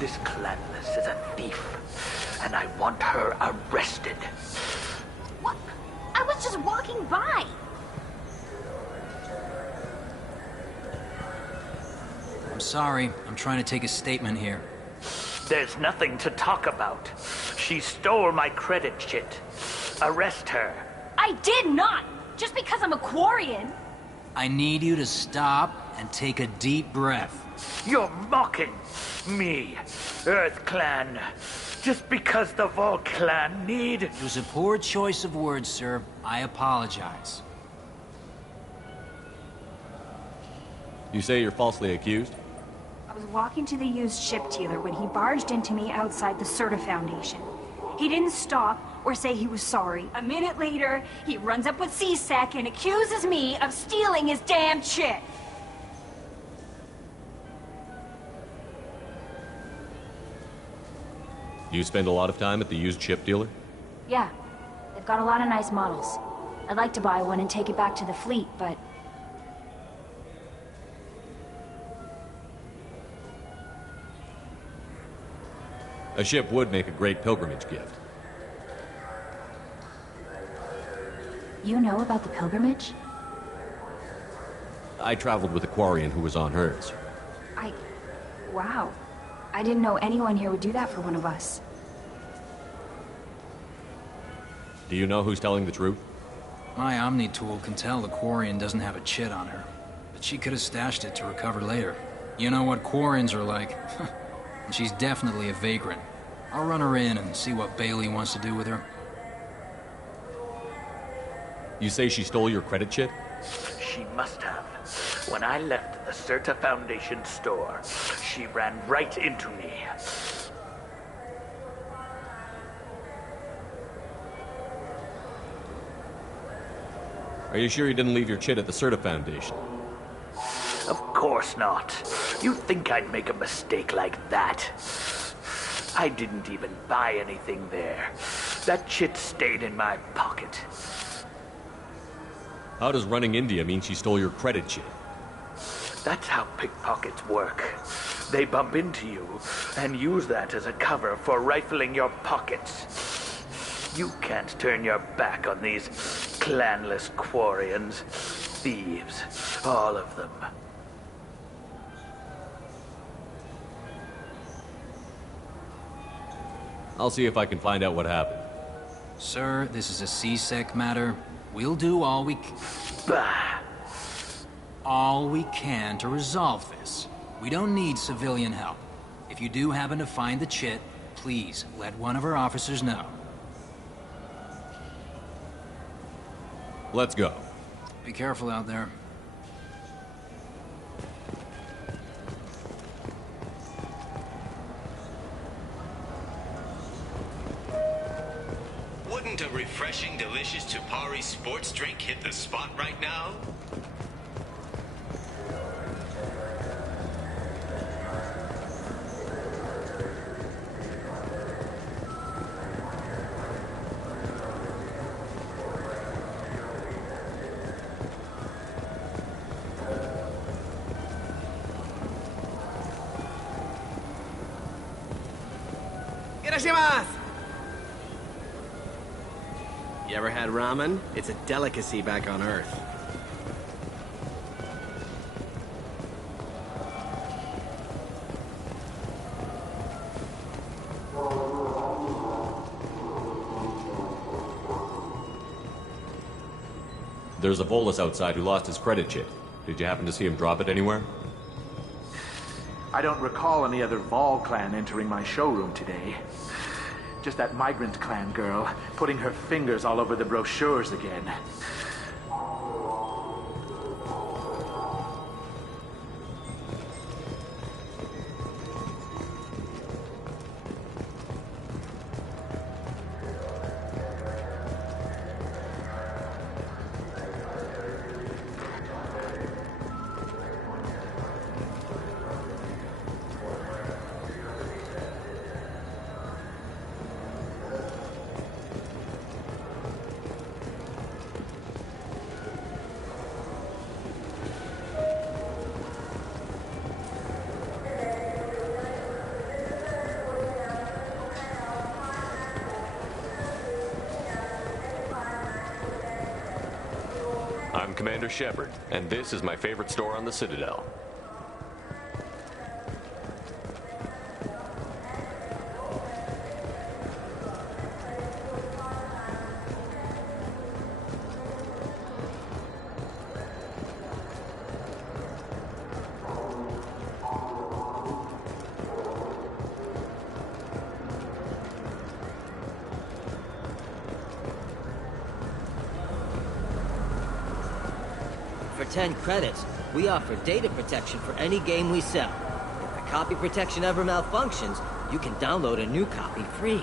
This clanless is a thief, and I want her arrested. What? I was just walking by. I'm sorry. I'm trying to take a statement here. There's nothing to talk about. She stole my credit chit. Arrest her. I did not! Just because I'm a Quarian. I need you to stop and take a deep breath. You're mocking me, Earth Clan. Just because the Vol Clan need... It was a poor choice of words, sir. I apologize. You say you're falsely accused? I was walking to the used ship dealer when he barged into me outside the Serta Foundation. He didn't stop or say he was sorry. A minute later, he runs up with C-Sec and accuses me of stealing his damn chit. Do you spend a lot of time at the used ship dealer? Yeah, they've got a lot of nice models. I'd like to buy one and take it back to the fleet, but... A ship would make a great pilgrimage gift. You know about the pilgrimage? I traveled with a Quarian who was on hers. Wow. I didn't know anyone here would do that for one of us. Do you know who's telling the truth? My Omni tool can tell the Quarian doesn't have a chit on her, but she could have stashed it to recover later. You know what Quarians are like. And she's definitely a vagrant. I'll run her in and see what Bailey wants to do with her. You say she stole your credit chit? She must have. When I left the Serta Foundation store, she ran right into me. Are you sure you didn't leave your chit at the Serta Foundation? Of course not. You think I'd make a mistake like that? I didn't even buy anything there. That chit stayed in my pocket. How does running India mean she stole your credit chit? That's how pickpockets work. They bump into you and use that as a cover for rifling your pockets. You can't turn your back on these clanless Quarians. Thieves, all of them. I'll see if I can find out what happened. Sir, this is a C-Sec matter. We'll do all we can to resolve this. We don't need civilian help. If you do happen to find the chit, please let one of our officers know. Let's go. Be careful out there. Wouldn't a refreshing, delicious Tupari sports drink hit the spot right now? You ever had ramen? It's a delicacy back on Earth. There's a Volus outside who lost his credit chit. Did you happen to see him drop it anywhere? I don't recall any other Vol clan entering my showroom today. Just that migrant clan girl putting her fingers all over the brochures again. I'm Commander Shepard, and this is my favorite store on the Citadel. For 10 credits, we offer data protection for any game we sell. If the copy protection ever malfunctions, you can download a new copy free.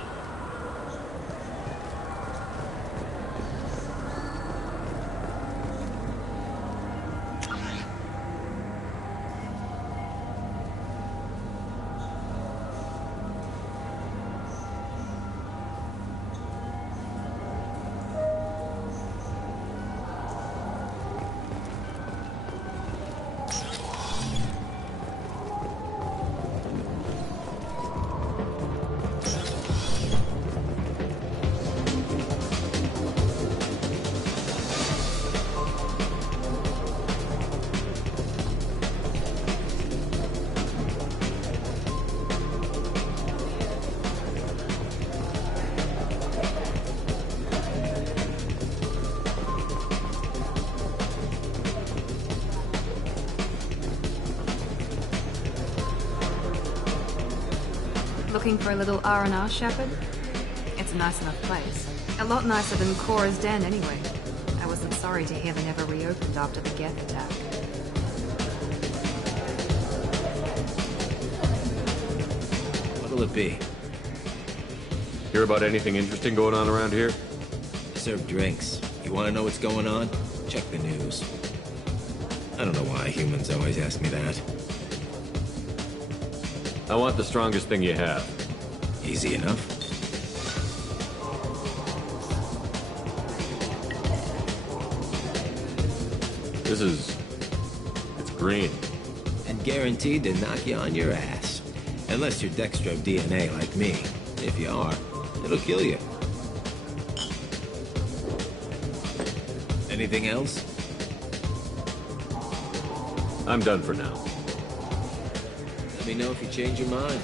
Looking for a little R&R, Shepard? It's a nice enough place. A lot nicer than Cora's den, anyway. I wasn't sorry to hear they never reopened after the Geth attack. What'll it be? Hear about anything interesting going on around here? I serve drinks. You want to know what's going on? Check the news. I don't know why humans always ask me that. I want the strongest thing you have. Easy enough. It's green. And guaranteed to knock you on your ass. Unless you're Dextro DNA like me. If you are, it'll kill you. Anything else? I'm done for now. Let me know if you change your mind.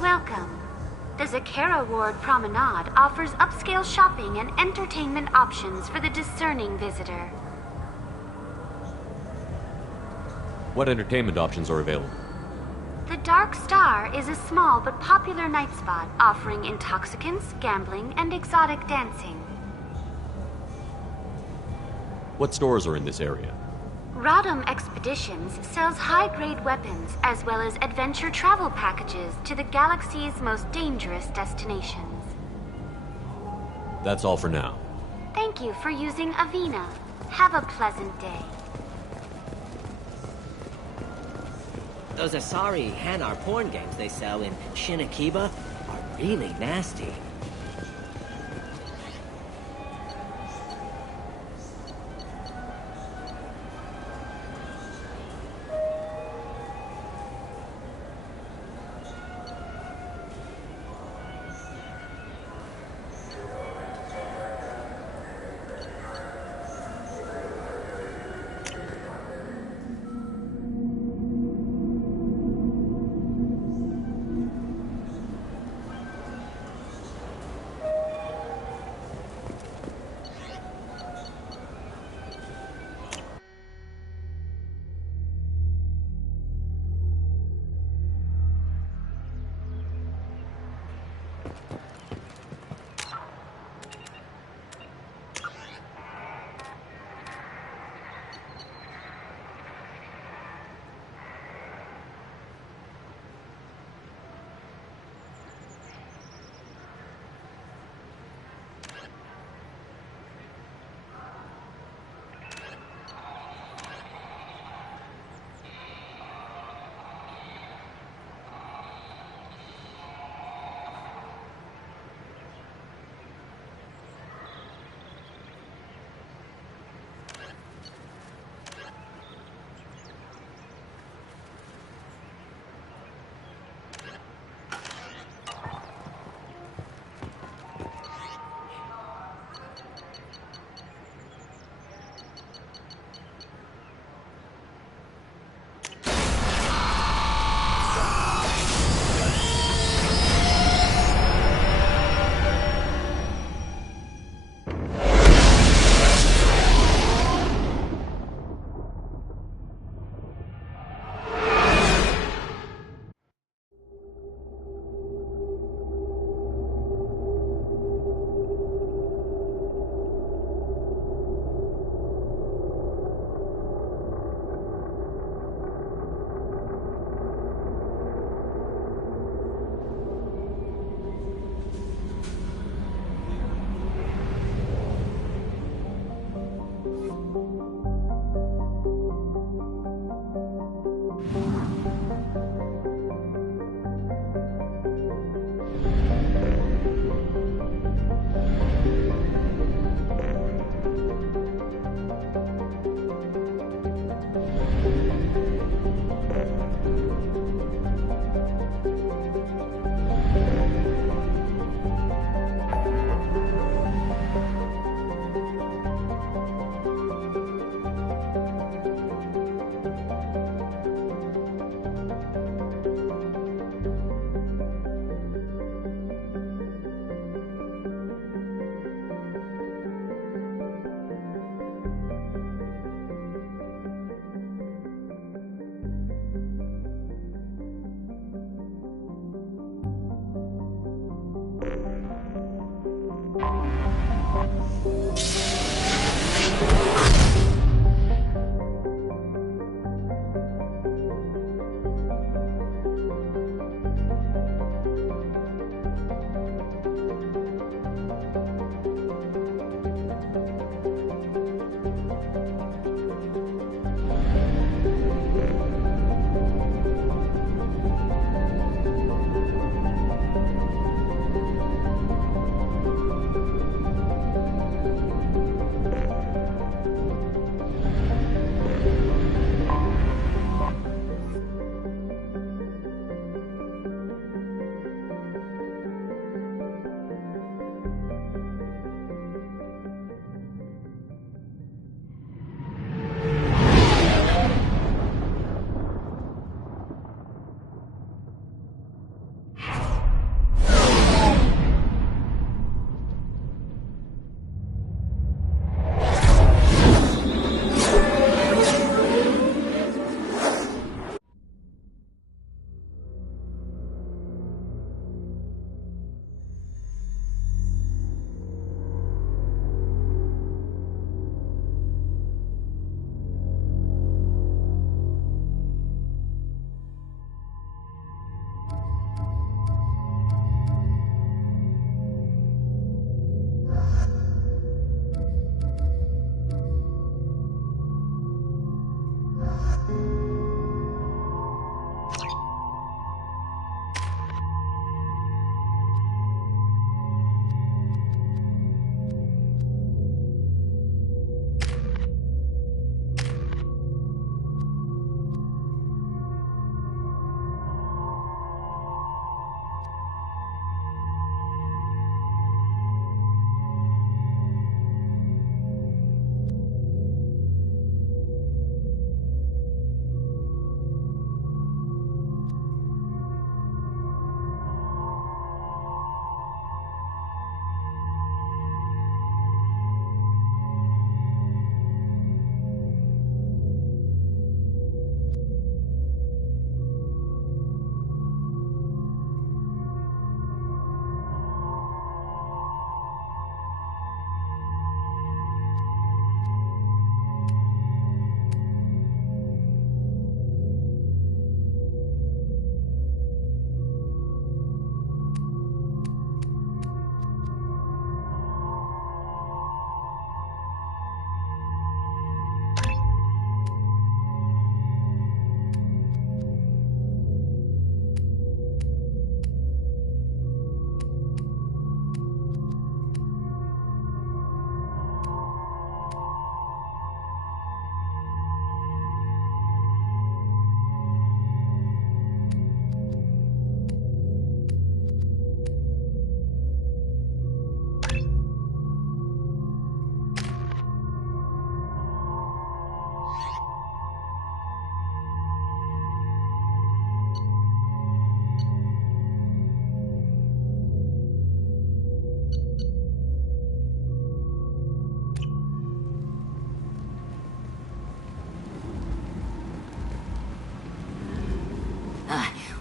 Welcome. The Zakara Ward Promenade offers upscale shopping and entertainment options for the discerning visitor. What entertainment options are available? The Dark Star is a small but popular night spot offering intoxicants, gambling, and exotic dancing. What stores are in this area? Rodham Expeditions sells high-grade weapons as well as adventure travel packages to the galaxy's most dangerous destinations. That's all for now. Thank you for using Avena. Have a pleasant day. Those Asari Hanar porn games they sell in Shinakiba are really nasty.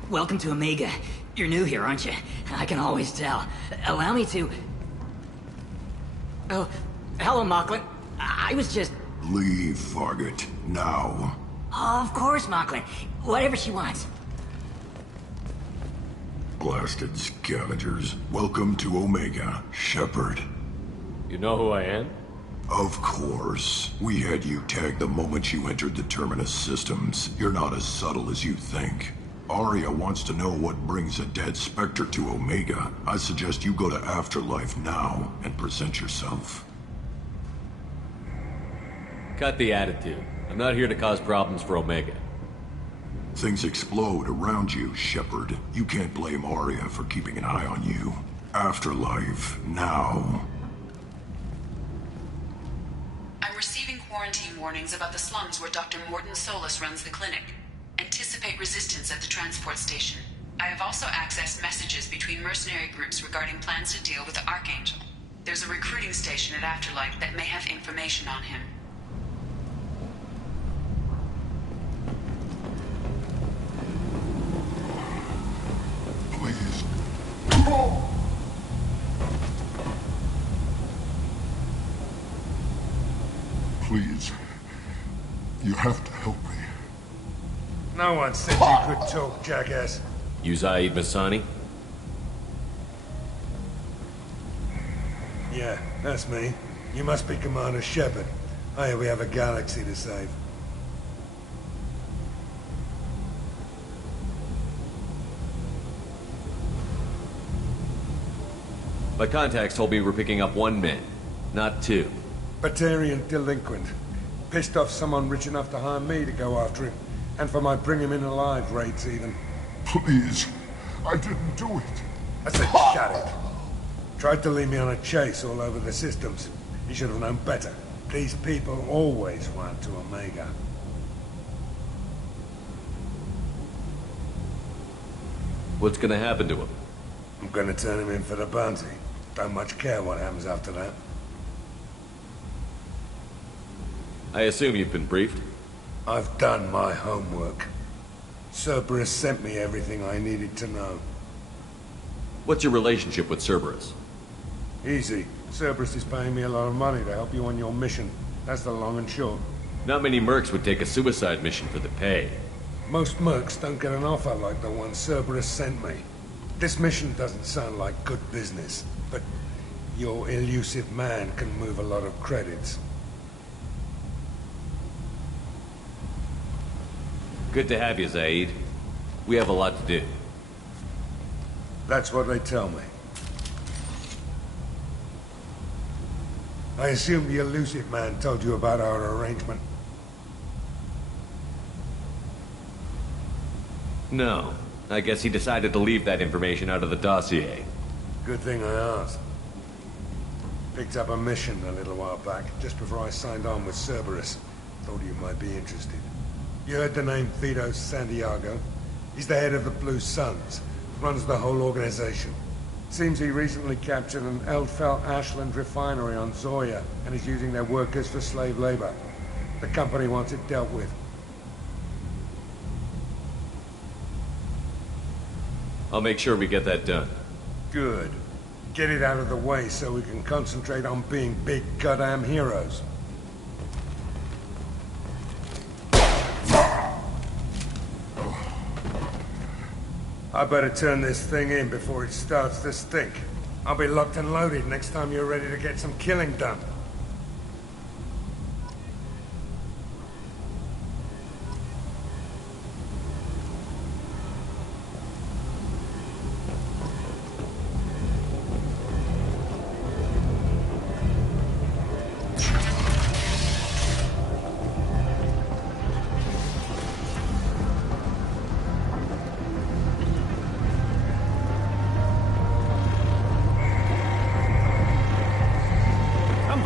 welcome to Omega. You're new here, aren't you? I can always tell. Allow me to... Oh, hello, Mocklin. I was just... Leave, Fargate. Now. Oh, of course, Mocklin. Whatever she wants. Blasted scavengers. Welcome to Omega, Shepard. You know who I am? Of course. We had you tagged the moment you entered the Terminus systems. You're not as subtle as you think. Arya wants to know what brings a dead Spectre to Omega. I suggest you go to Afterlife now and present yourself. Cut the attitude. I'm not here to cause problems for Omega. Things explode around you, Shepard. You can't blame Arya for keeping an eye on you. Afterlife now. I'm receiving quarantine warnings about the slums where Dr. Morton Solus runs the clinic. Anticipate resistance at the transport station. I have also accessed messages between mercenary groups regarding plans to deal with the Archangel. There's a recruiting station at Afterlife that may have information on him. Please. Please. You have to help me. No one said you could talk, jackass. You Zaid Masani? Yeah, that's me. You must be Commander Shepard. I hear we have a galaxy to save. My contacts told me we're picking up 1 man, not 2. Batarian delinquent. Pissed off someone rich enough to hire me to go after him. And for my bring him in alive rates, even. Please. I didn't do it. I said shut it. Tried to lead me on a chase all over the systems. He should have known better. These people always want to Omega. What's gonna happen to him? I'm gonna turn him in for the bounty. Don't much care what happens after that. I assume you've been briefed? I've done my homework. Cerberus sent me everything I needed to know. What's your relationship with Cerberus? Easy. Cerberus is paying me a lot of money to help you on your mission. That's the long and short. Not many mercs would take a suicide mission for the pay. Most mercs don't get an offer like the one Cerberus sent me. This mission doesn't sound like good business, but your elusive man can move a lot of credits. Good to have you, Zaid. We have a lot to do. That's what they tell me. I assume the elusive man told you about our arrangement. No. I guess he decided to leave that information out of the dossier. Good thing I asked. Picked up a mission a little while back, just before I signed on with Cerberus. Thought you might be interested. You heard the name Vito Santiago? He's the head of the Blue Suns. Runs the whole organization. Seems he recently captured an Eldfell Ashland refinery on Zoya and is using their workers for slave labor. The company wants it dealt with. I'll make sure we get that done. Good. Get it out of the way so we can concentrate on being big goddamn heroes. I better turn this thing in before it starts to stink. I'll be locked and loaded next time you're ready to get some killing done. Come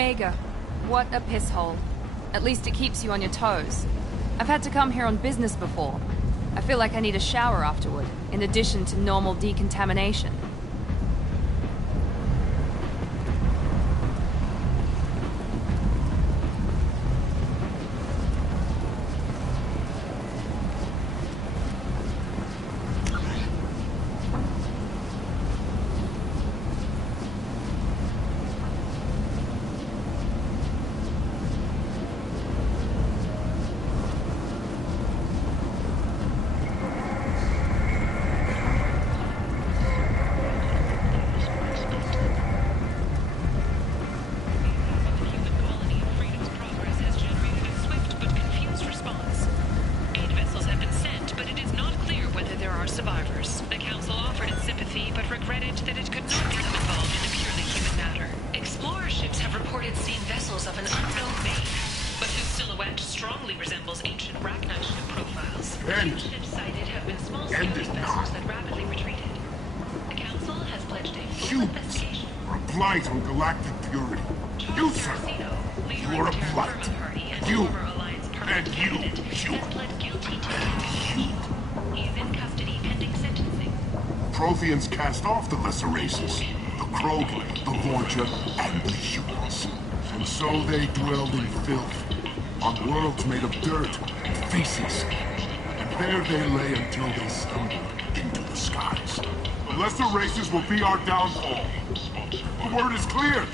Omega. What a piss hole. At least it keeps you on your toes. I've had to come here on business before. I feel like I need a shower afterward, in addition to normal decontamination. Protheans cast off the lesser races, the Krogan, the Vorcha, and the humans. And so they dwelled in filth, on worlds made of dirt and feces. And there they lay until they stumbled into the skies. The lesser races will be our downfall. The word is clear.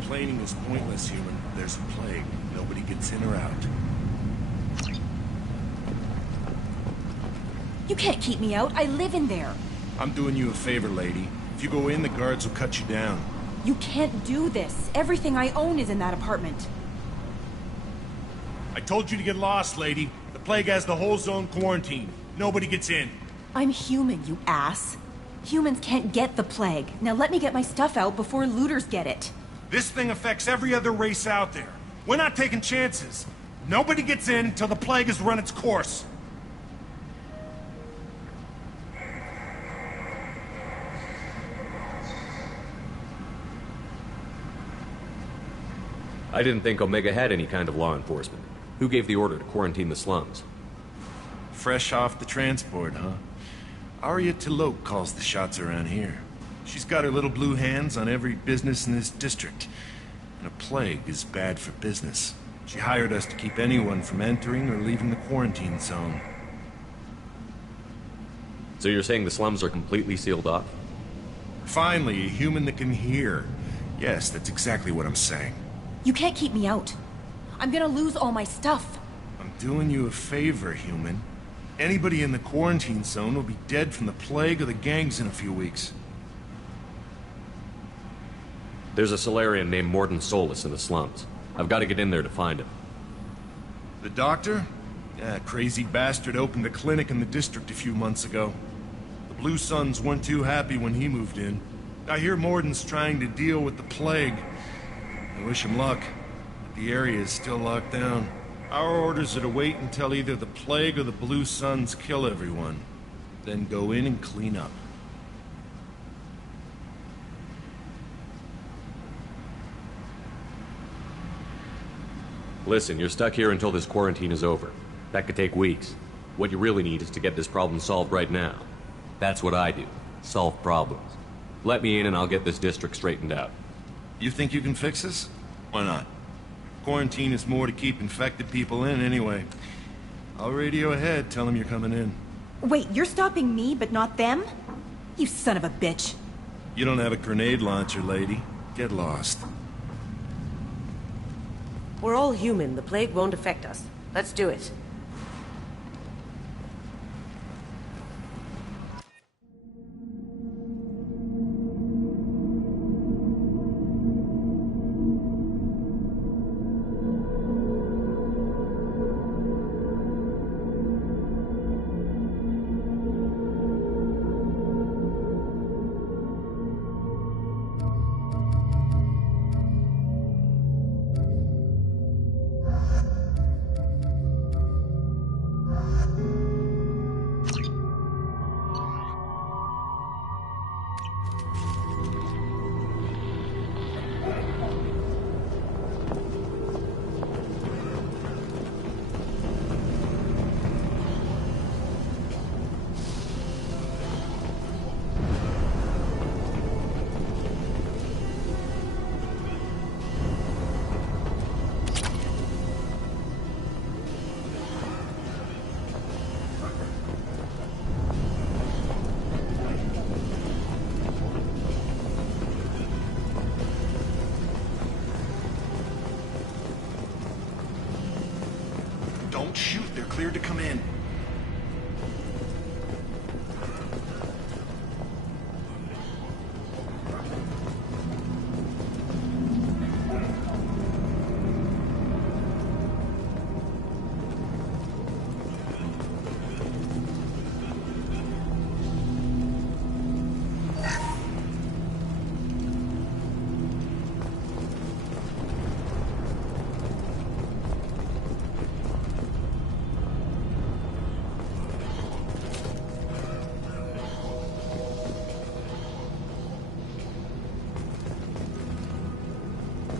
Complaining is pointless, human. There's a plague. Nobody gets in or out. You can't keep me out. I live in there. I'm doing you a favor, lady. If you go in, the guards will cut you down. You can't do this. Everything I own is in that apartment. I told you to get lost, lady. The plague has the whole zone quarantined. Nobody gets in. I'm human, you ass. Humans can't get the plague. Now let me get my stuff out before looters get it. This thing affects every other race out there. We're not taking chances. Nobody gets in until the plague has run its course. I didn't think Omega had any kind of law enforcement. Who gave the order to quarantine the slums? Fresh off the transport, huh? Arya Tilok calls the shots around here. She's got her little blue hands on every business in this district. And a plague is bad for business. She hired us to keep anyone from entering or leaving the quarantine zone. So you're saying the slums are completely sealed off? Finally, a human that can hear. Yes, that's exactly what I'm saying. You can't keep me out. I'm gonna lose all my stuff. I'm doing you a favor, human. Anybody in the quarantine zone will be dead from the plague or the gangs in a few weeks. There's a Solarian named Morden Solus in the slums. I've got to get in there to find him. The doctor? Yeah, crazy bastard opened a clinic in the district a few months ago. The Blue Suns weren't too happy when he moved in. I hear Morden's trying to deal with the plague. I wish him luck, but the area is still locked down. Our orders are to wait until either the plague or the Blue Suns kill everyone. Then go in and clean up. Listen, you're stuck here until this quarantine is over. That could take weeks. What you really need is to get this problem solved right now. That's what I do. Solve problems. Let me in and I'll get this district straightened out. You think you can fix this? Why not? Quarantine is more to keep infected people in anyway. I'll radio ahead, tell them you're coming in. Wait, you're stopping me, but not them? You son of a bitch. You don't have a grenade launcher, lady. Get lost. We're all human. The plague won't affect us. Let's do it. cleared to come in.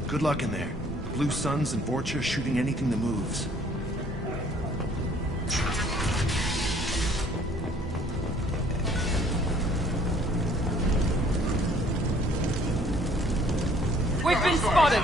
Good luck in there. The Blue Suns and Vorcha shooting anything that moves. We've been spotted!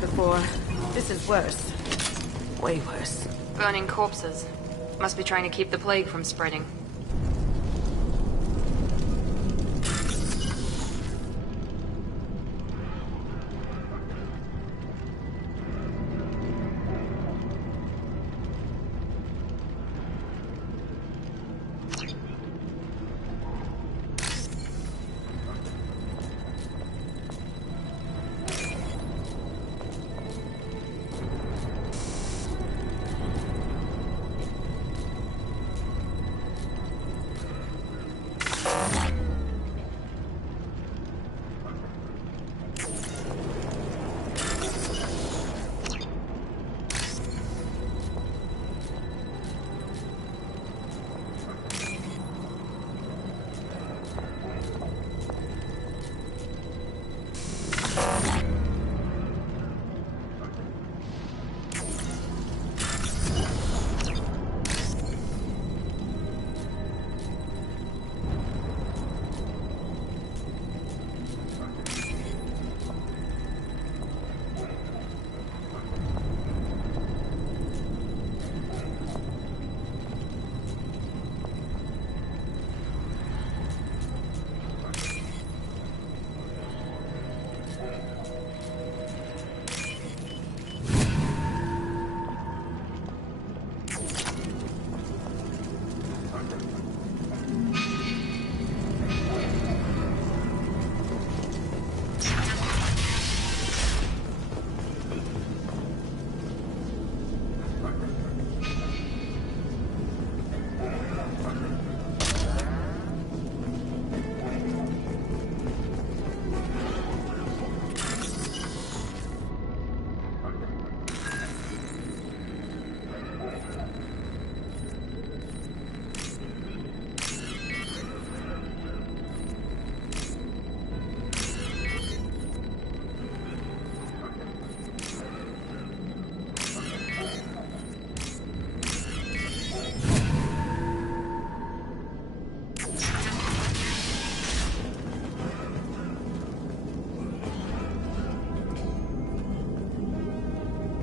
Before. This is worse. Way worse. Burning corpses. Must be trying to keep the plague from spreading.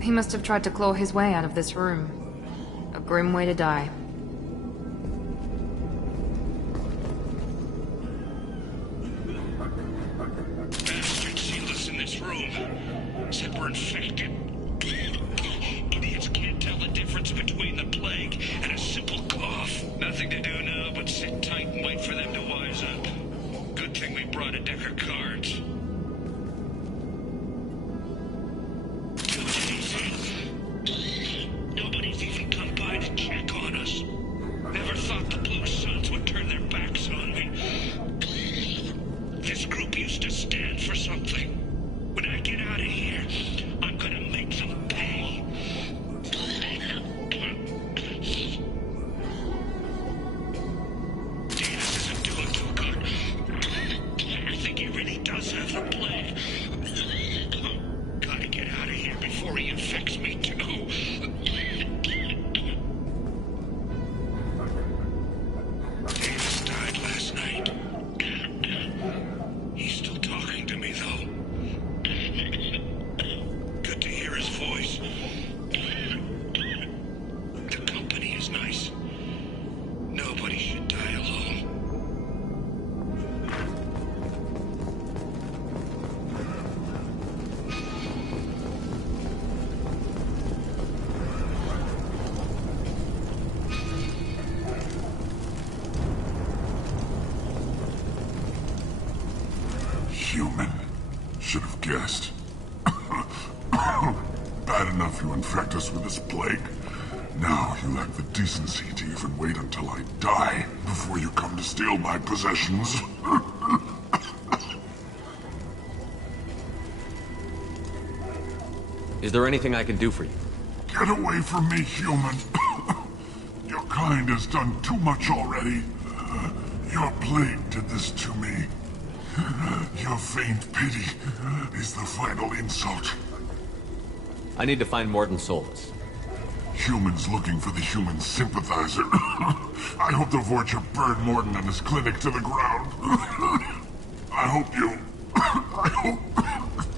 He must have tried to claw his way out of this room. A grim way to die. Bastards sealed us in this room. Said we're infected. Idiots can't tell the difference between the plague and a simple cough. Nothing to do now but sit tight and wait for them to wise up. Good thing we brought a deck of cards. Nobody's even come by to check on us. Never thought the Blue Suns would turn their backs on me. This group used to stand for something. When I get out of here, I'm gonna make them pay. Davis isn't doing too good. I think he really does have the plague. God, me, though. Good to hear his voice. The company is nice. Nobody should die alone. Human. Should have guessed. Bad enough you infect us with this plague. Now you lack the decency to even wait until I die before you come to steal my possessions. Is there anything I can do for you? Get away from me, human. Your kind has done too much already. Your plague did this to me. Your faint pity is the final insult. I need to find Morton Solus. Humans looking for the human sympathizer. I hope the Vorcha burned Morton and his clinic to the ground. I hope you... I hope...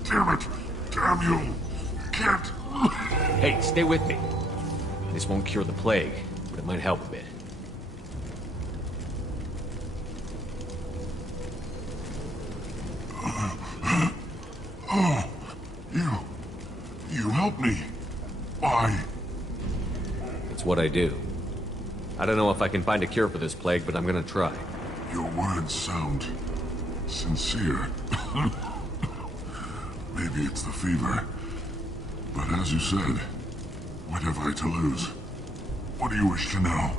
Damn it! Damn you! Can't... Hey, stay with me. This won't cure the plague, but it might help a bit. Oh, you helped me. Why? It's what I do. I don't know if I can find a cure for this plague, but I'm gonna try. Your words sound sincere. Maybe it's the fever. But as you said, what have I to lose? What do you wish to know?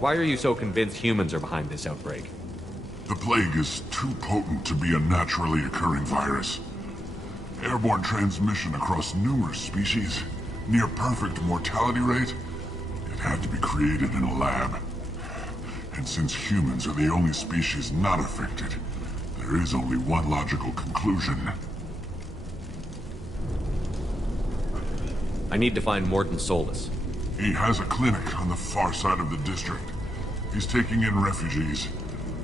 Why are you so convinced humans are behind this outbreak? The plague is too potent to be a naturally occurring virus. Airborne transmission across numerous species, near perfect mortality rate. It had to be created in a lab. And since humans are the only species not affected, there is only one logical conclusion. I need to find Morton Solus. He has a clinic on the far side of the district. He's taking in refugees,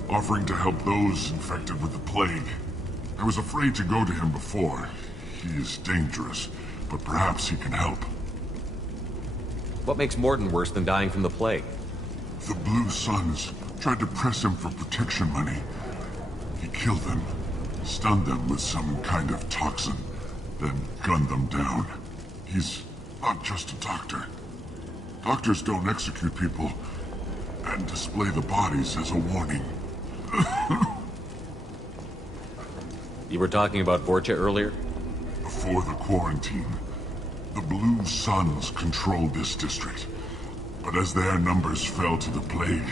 offering to help those infected with the plague. I was afraid to go to him before. He is dangerous, but perhaps he can help. What makes Morton worse than dying from the plague? The Blue Suns tried to press him for protection money. He killed them, stunned them with some kind of toxin, then gunned them down. He's not just a doctor. Doctors don't execute people and display the bodies as a warning. You were talking about Vorcha earlier? Before the quarantine, the Blue Suns controlled this district. But as their numbers fell to the plague,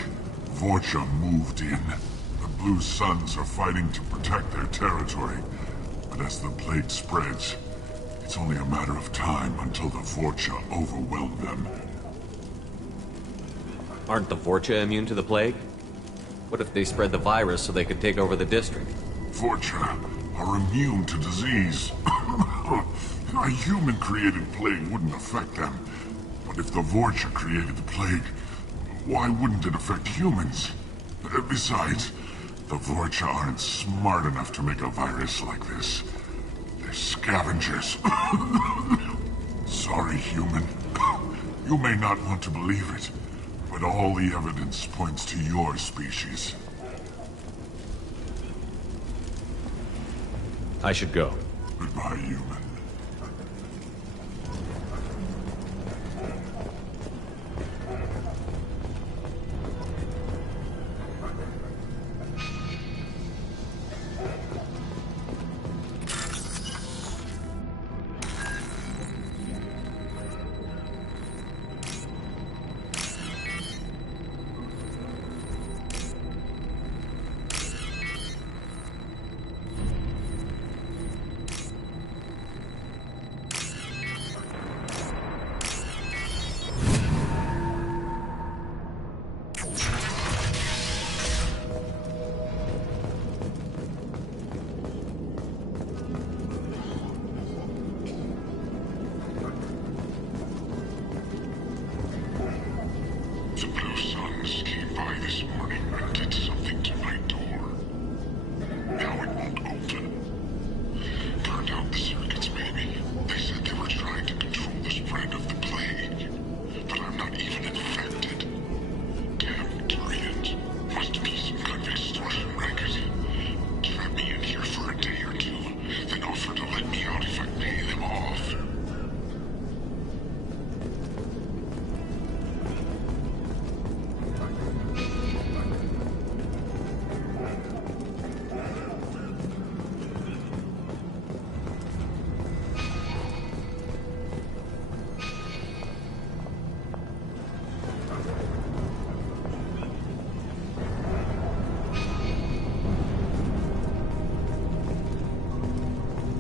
Vorcha moved in. The Blue Suns are fighting to protect their territory. But as the plague spreads, it's only a matter of time until the Vorcha overwhelm them. Aren't the Vorcha immune to the plague? What if they spread the virus so they could take over the district? Vorcha are immune to disease. A human-created plague wouldn't affect them. But if the Vorcha created the plague, why wouldn't it affect humans? Besides, the Vorcha aren't smart enough to make a virus like this. They're scavengers. Sorry, human. You may not want to believe it, but all the evidence points to your species. I should go. Goodbye, human.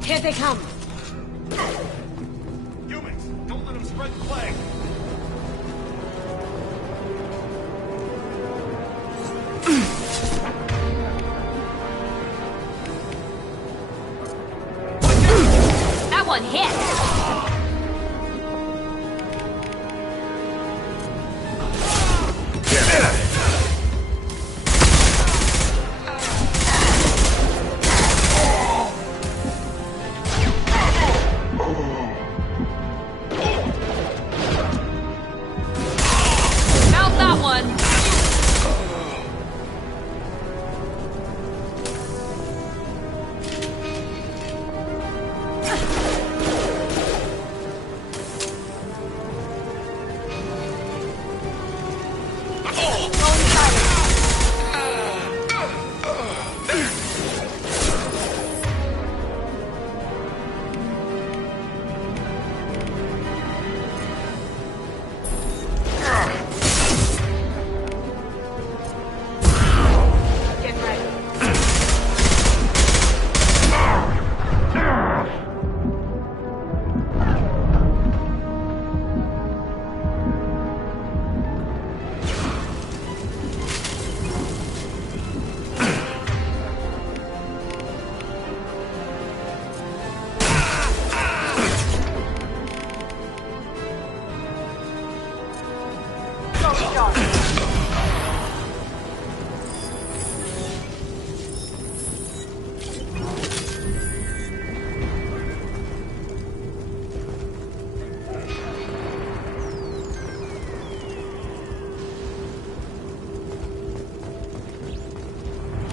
Here they come! Humans, don't let them spread the plague! That one hit!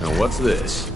Now what's this?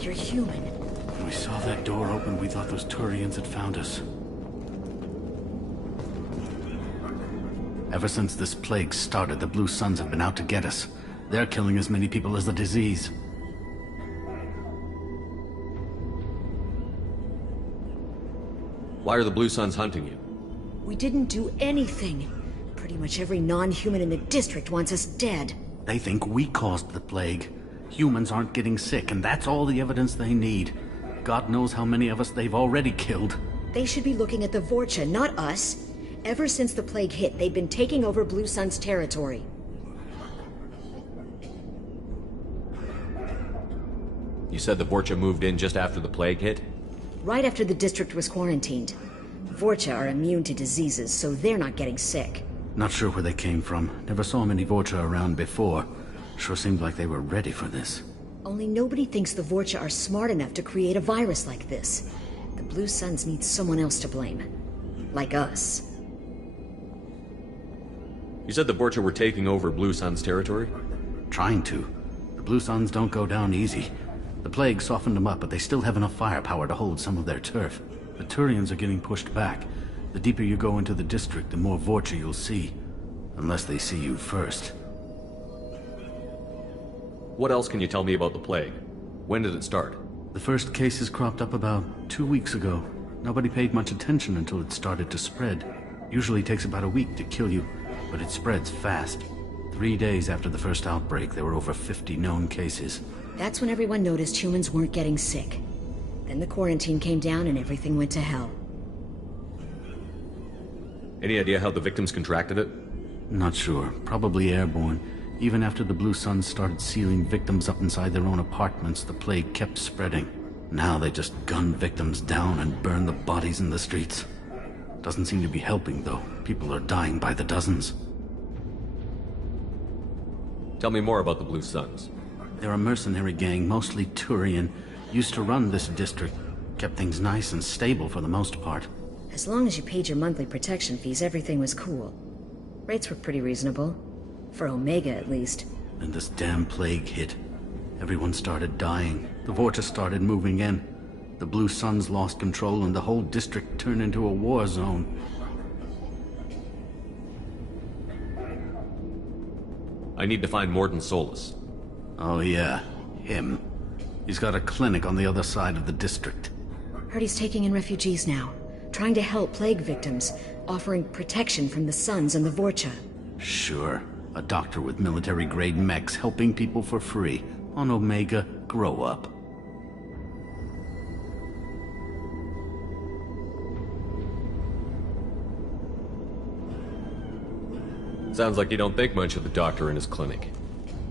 You're human. When we saw that door open, we thought those Turians had found us. Ever since this plague started, the Blue Suns have been out to get us. They're killing as many people as the disease. Why are the Blue Suns hunting you? We didn't do anything. Pretty much every non-human in the district wants us dead. They think we caused the plague. Humans aren't getting sick, and that's all the evidence they need. God knows how many of us they've already killed. They should be looking at the Vorcha, not us. Ever since the plague hit, they've been taking over Blue Sun's territory. You said the Vorcha moved in just after the plague hit? Right after the district was quarantined. Vorcha are immune to diseases, so they're not getting sick. Not sure where they came from. Never saw many Vorcha around before. Sure seemed like they were ready for this. Only nobody thinks the Vorcha are smart enough to create a virus like this. The Blue Suns need someone else to blame. Like us. You said the Vorcha were taking over Blue Sun's territory? Trying to. The Blue Suns don't go down easy. The plague softened them up, but they still have enough firepower to hold some of their turf. The Turians are getting pushed back. The deeper you go into the district, the more Vorcha you'll see. Unless they see you first. What else can you tell me about the plague? When did it start? The first cases cropped up about 2 weeks ago. Nobody paid much attention until it started to spread. Usually takes about a week to kill you, but it spreads fast. 3 days after the first outbreak, there were over 50 known cases. That's when everyone noticed humans weren't getting sick. Then the quarantine came down and everything went to hell. Any idea how the victims contracted it? Not sure. Probably airborne. Even after the Blue Suns started sealing victims up inside their own apartments, the plague kept spreading. Now they just gun victims down and burn the bodies in the streets. Doesn't seem to be helping, though. People are dying by the dozens. Tell me more about the Blue Suns. They're a mercenary gang, mostly Turian. Used to run this district. Kept things nice and stable for the most part. As long as you paid your monthly protection fees, everything was cool. Rates were pretty reasonable. For Omega, at least. Then this damn plague hit. Everyone started dying. The Vorta started moving in. The Blue Suns lost control and the whole district turned into a war zone. I need to find Morden Solus. Oh yeah, him. He's got a clinic on the other side of the district. Heard he's taking in refugees now. Trying to help plague victims. Offering protection from the Suns and the Vorcha. Sure. A doctor with military-grade mechs helping people for free. On Omega, grow up. Sounds like you don't think much of the doctor in his clinic.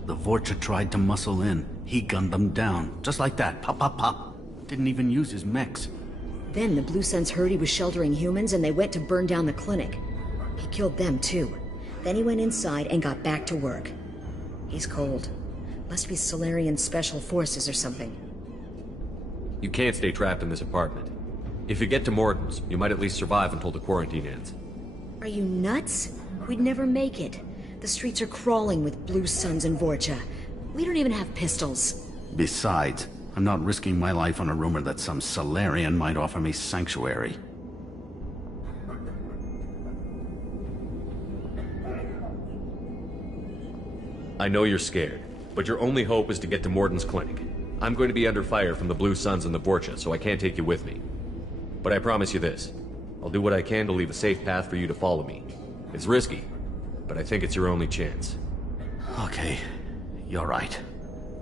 The Vorcha tried to muscle in. He gunned them down. Just like that. Pop, pop, pop. Didn't even use his mechs. Then the Blue Suns heard he was sheltering humans and they went to burn down the clinic. He killed them too. Then he went inside and got back to work. He's cold. Must be Solarian Special Forces or something. You can't stay trapped in this apartment. If you get to Morden's, you might at least survive until the quarantine ends. Are you nuts? We'd never make it. The streets are crawling with Blue Suns and Vorcha. We don't even have pistols. Besides, I'm not risking my life on a rumor that some Solarian might offer me sanctuary. I know you're scared, but your only hope is to get to Morden's clinic. I'm going to be under fire from the Blue Suns and the Vorcha, so I can't take you with me. But I promise you this. I'll do what I can to leave a safe path for you to follow me. It's risky, but I think it's your only chance. Okay, you're right.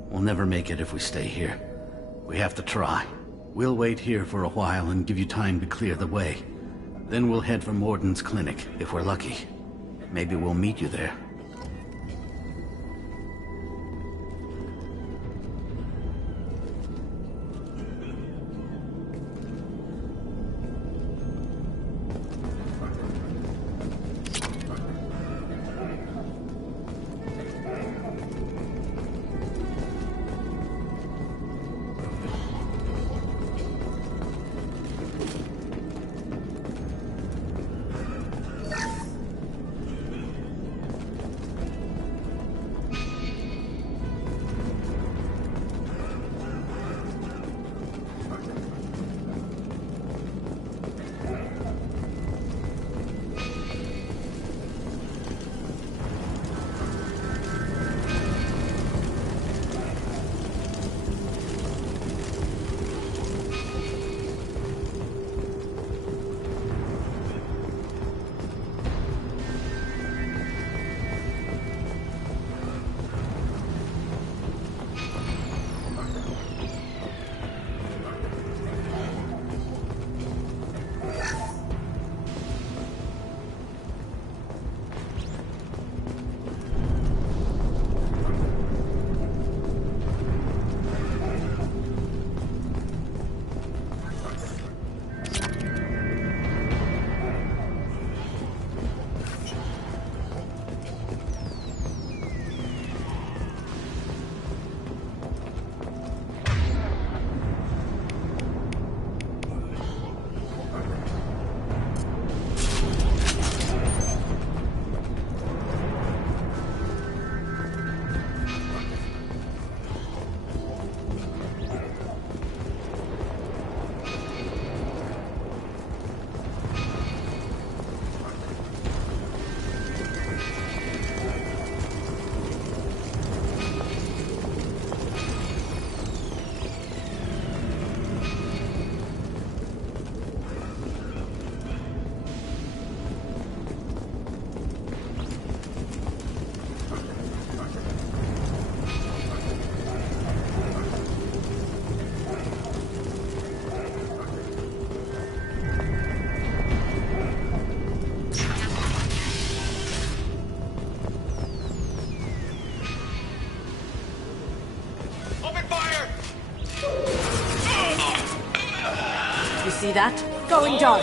We'll never make it if we stay here. We have to try. We'll wait here for a while and give you time to clear the way. Then we'll head for Morden's clinic, if we're lucky. Maybe we'll meet you there. See that? Going dark.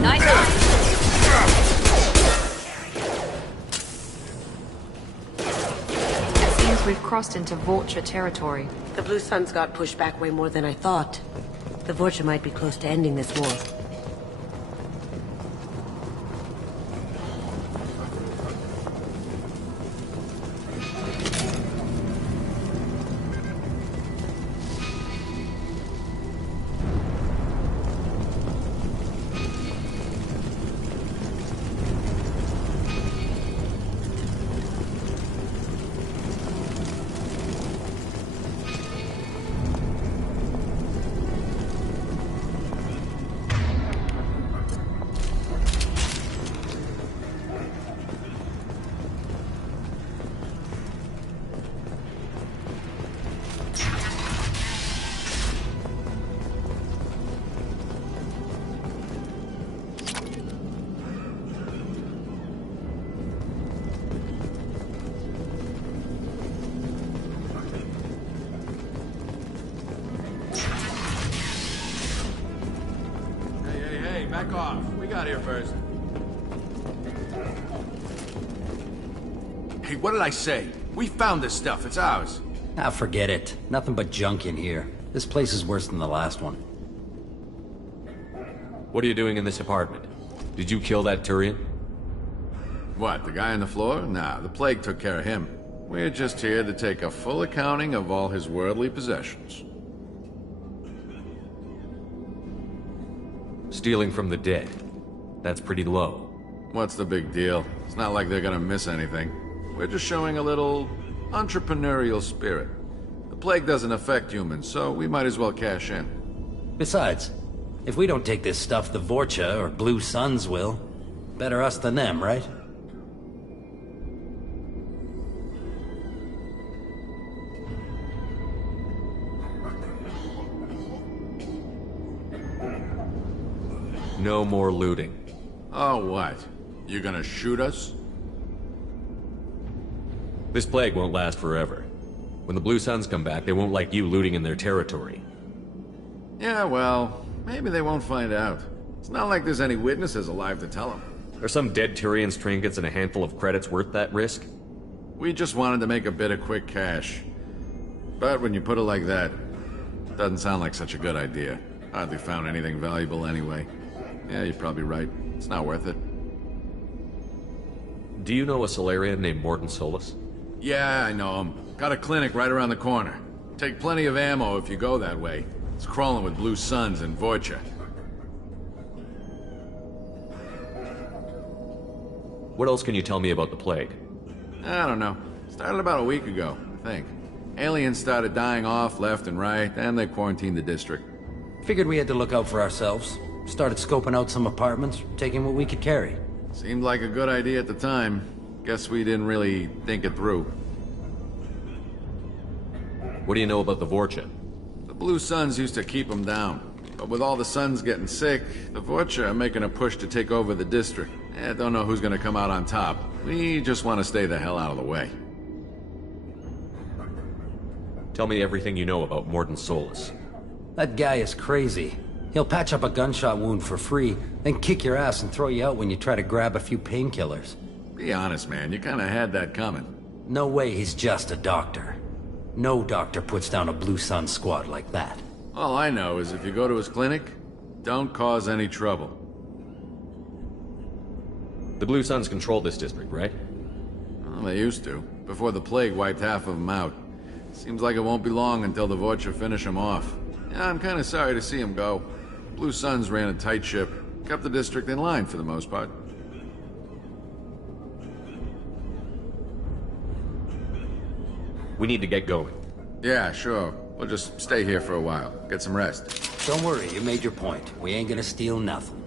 Nice eye. It seems we've crossed into Vorcha territory. The Blue Suns got pushed back way more than I thought. The Vorcha might be close to ending this war. Back off. We got here first. Hey, what did I say? We found this stuff. It's ours. Ah, forget it. Nothing but junk in here. This place is worse than the last one. What are you doing in this apartment? Did you kill that Turian? What, the guy on the floor? Nah, the plague took care of him. We're just here to take a full accounting of all his worldly possessions. Stealing from the dead. That's pretty low. What's the big deal? It's not like they're gonna miss anything. We're just showing a little entrepreneurial spirit. The plague doesn't affect humans, so we might as well cash in. Besides, if we don't take this stuff, the Vorcha or Blue Suns will. Better us than them, right? No more looting. Oh, what? You gonna shoot us? This plague won't last forever. When the Blue Suns come back, they won't like you looting in their territory. Yeah, well, maybe they won't find out. It's not like there's any witnesses alive to tell them. Are some dead Tyrians' trinkets and a handful of credits worth that risk? We just wanted to make a bit of quick cash. But when you put it like that, it doesn't sound like such a good idea. Hardly found anything valuable anyway. Yeah, you're probably right. It's not worth it. Do you know a Solarian named Morden Solus? Yeah, I know him. Got a clinic right around the corner. Take plenty of ammo if you go that way. It's crawling with Blue Suns and Vorcha. What else can you tell me about the plague? I don't know. Started about a week ago, I think. Aliens started dying off left and right, and they quarantined the district. Figured we had to look out for ourselves. Started scoping out some apartments, taking what we could carry. Seemed like a good idea at the time. Guess we didn't really think it through. What do you know about the Vorcha? The Blue Suns used to keep them down. But with all the Suns getting sick, the Vorcha are making a push to take over the district. Don't know who's gonna come out on top. We just want to stay the hell out of the way. Tell me everything you know about Morden Solus. That guy is crazy. He'll patch up a gunshot wound for free, then kick your ass and throw you out when you try to grab a few painkillers. Be honest, man. You kinda had that coming. No way he's just a doctor. No doctor puts down a Blue Sun squad like that. All I know is if you go to his clinic, don't cause any trouble. The Blue Suns control this district, right? Well, they used to, before the plague wiped half of them out. Seems like it won't be long until the Vorcha finish them off. Yeah, I'm kinda sorry to see him go. Blue Suns ran a tight ship, kept the district in line for the most part. We need to get going. Yeah, sure. We'll just stay here for a while. Get some rest. Don't worry, you made your point. We ain't gonna steal nothing.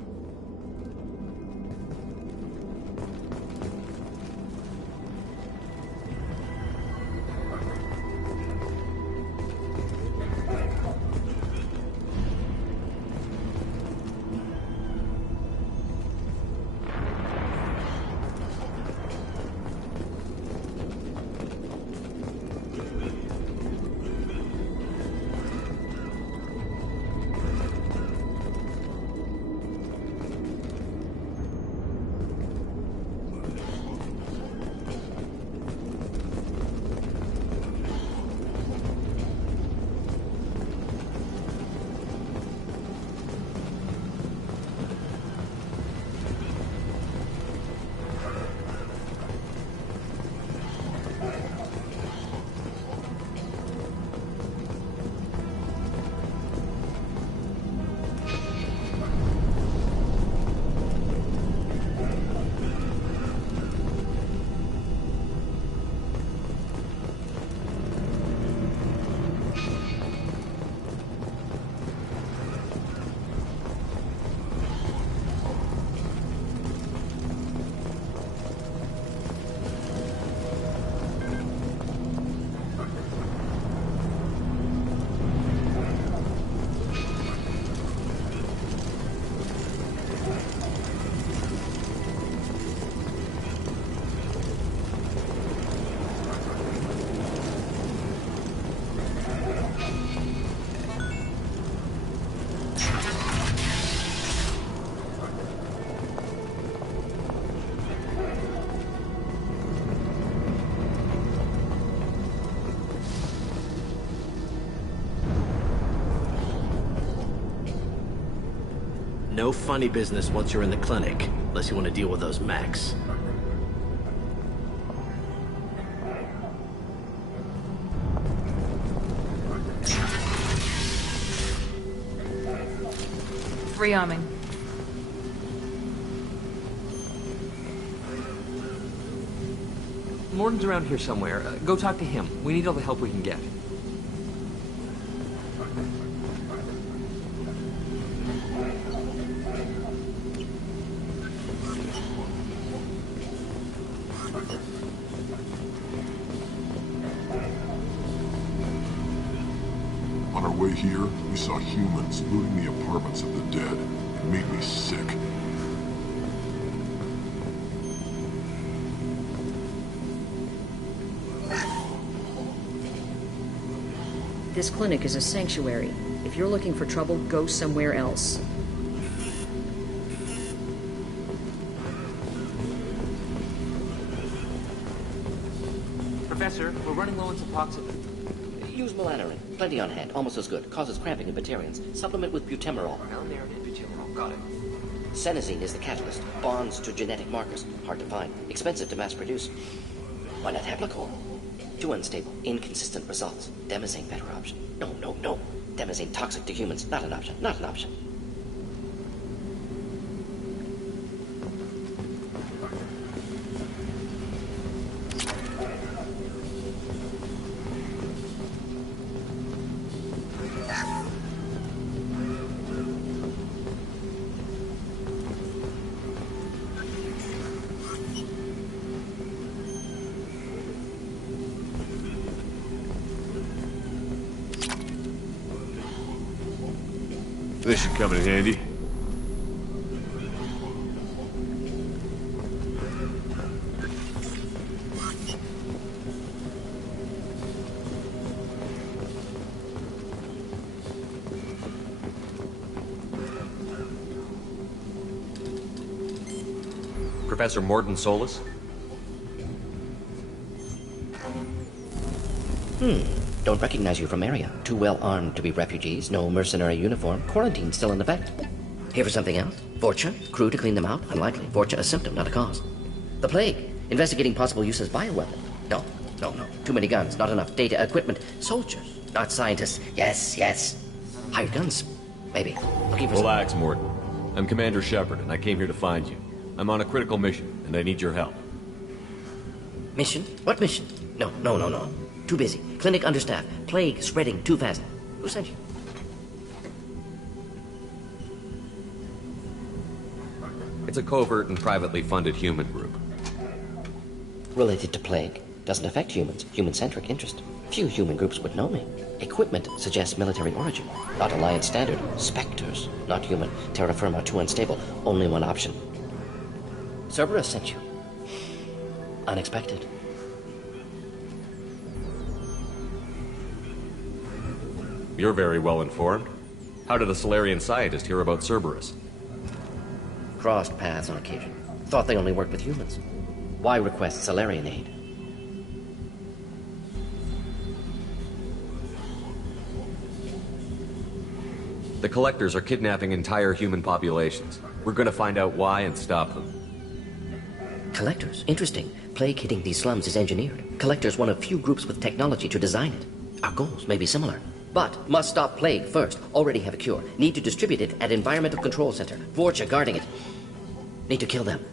No funny business once you're in the clinic, unless you want to deal with those mechs. Rearming. Morton's around here somewhere. Go talk to him. We need all the help we can get. On our way here, we saw humans looting the apartments of the dead. It made me sick. This clinic is a sanctuary. If you're looking for trouble, go somewhere else. Professor, we're running low on Suboxone. Use melanorin. Plenty on hand. Almost as good. Causes cramping in Batarians. Supplement with butemerol. Melanorin and butemerol. Got it. Senesine is the catalyst. Bonds to genetic markers. Hard to find. Expensive to mass produce. Why not Heplicor? Too unstable. Inconsistent results. Demazine better option. No. Demazine toxic to humans. Not an option. Not an option. This should come in handy. Professor Morton Solus? Don't recognize you from area. Too well armed to be refugees. No mercenary uniform. Quarantine still in effect. Here for something else? Vorcha? Crew to clean them out? Unlikely. Vorcha a symptom, not a cause. The plague. Investigating possible use as bioweapon. No. Too many guns. Not enough data, equipment. Soldiers. Not scientists. Yes. Hired guns. Maybe. Looking for Relax, Morton. I'm Commander Shepard, and I came here to find you. I'm on a critical mission, and I need your help. Mission? What mission? No. Too busy. Clinic understaffed. Plague spreading too fast. Who sent you? It's a covert and privately funded human group. Related to plague. Doesn't affect humans. Human-centric interest. Few human groups would know me. Equipment suggests military origin. Not Alliance standard. Spectres. Not human. Terra firma too unstable. Only one option. Cerberus sent you. Unexpected. You're very well informed. How did a Solarian scientist hear about Cerberus? Crossed paths on occasion. Thought they only worked with humans. Why request Solarian aid? The Collectors are kidnapping entire human populations. We're gonna find out why and stop them. Collectors? Interesting. Plague hitting these slums is engineered. Collectors one of few groups with technology to design it. Our goals may be similar. But must stop plague first. Already have a cure. Need to distribute it at Environmental Control Center. Vorcha guarding it. Need to kill them.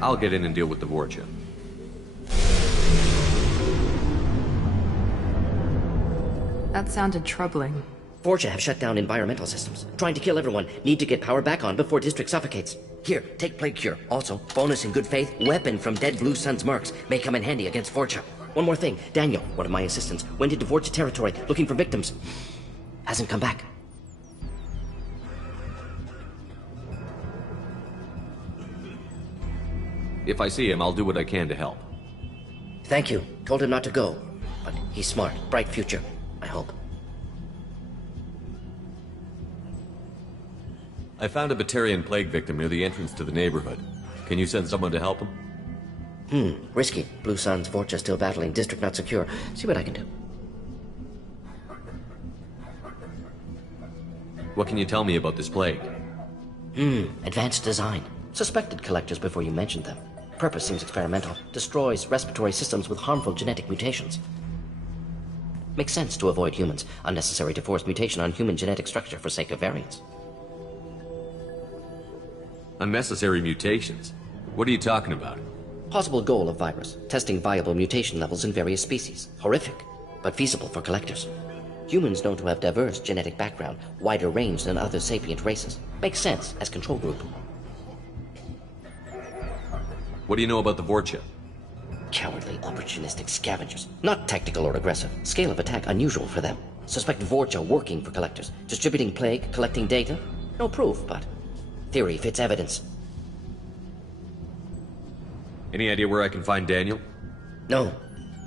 I'll get in and deal with the Vorcha. That sounded troubling. Vorcha have shut down environmental systems. Trying to kill everyone. Need to get power back on before district suffocates. Here, take plague cure. Also, bonus in good faith, weapon from dead Blue Sun's mercs. May come in handy against Vorcha. One more thing. Daniel, one of my assistants, went into Vorcha territory looking for victims. Hasn't come back. If I see him, I'll do what I can to help. Thank you. Told him not to go. But he's smart. Bright future. I hope. I found a Batarian plague victim near the entrance to the neighborhood. Can you send someone to help him? Risky. Blue Sun's Vorcha still battling. District not secure. See what I can do. What can you tell me about this plague? Advanced design. Suspected collectors before you mentioned them. Purpose seems experimental. Destroys respiratory systems with harmful genetic mutations. Makes sense to avoid humans. Unnecessary to force mutation on human genetic structure for sake of variants. Unnecessary mutations? What are you talking about? Possible goal of virus. Testing viable mutation levels in various species. Horrific, but feasible for collectors. Humans known to have diverse genetic background, wider range than other sapient races. Makes sense as control group. What do you know about the Vorcha? Cowardly, opportunistic scavengers. Not tactical or aggressive. Scale of attack unusual for them. Suspect Vorcha working for collectors. Distributing plague, collecting data. No proof, but theory fits evidence. Any idea where I can find Daniel? No.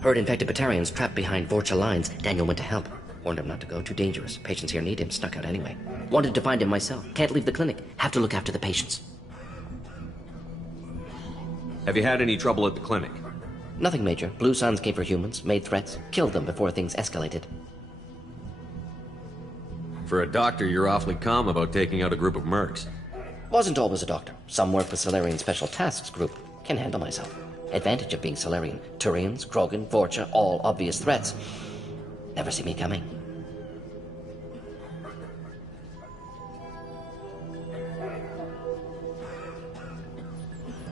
Heard infected Batarians trapped behind Vorcha lines. Daniel went to help. Warned him not to go, too dangerous. Patients here need him, snuck out anyway. Wanted to find him myself. Can't leave the clinic. Have to look after the patients. Have you had any trouble at the clinic? Nothing major. Blue Suns came for humans, made threats, killed them before things escalated. For a doctor, you're awfully calm about taking out a group of mercs. Wasn't always a doctor. Some work for Solarian Special Tasks Group. Can handle myself. Advantage of being Solarian. Turians, Krogan, Vorcha, all obvious threats. Never see me coming.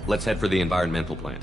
Let's head for the environmental plant.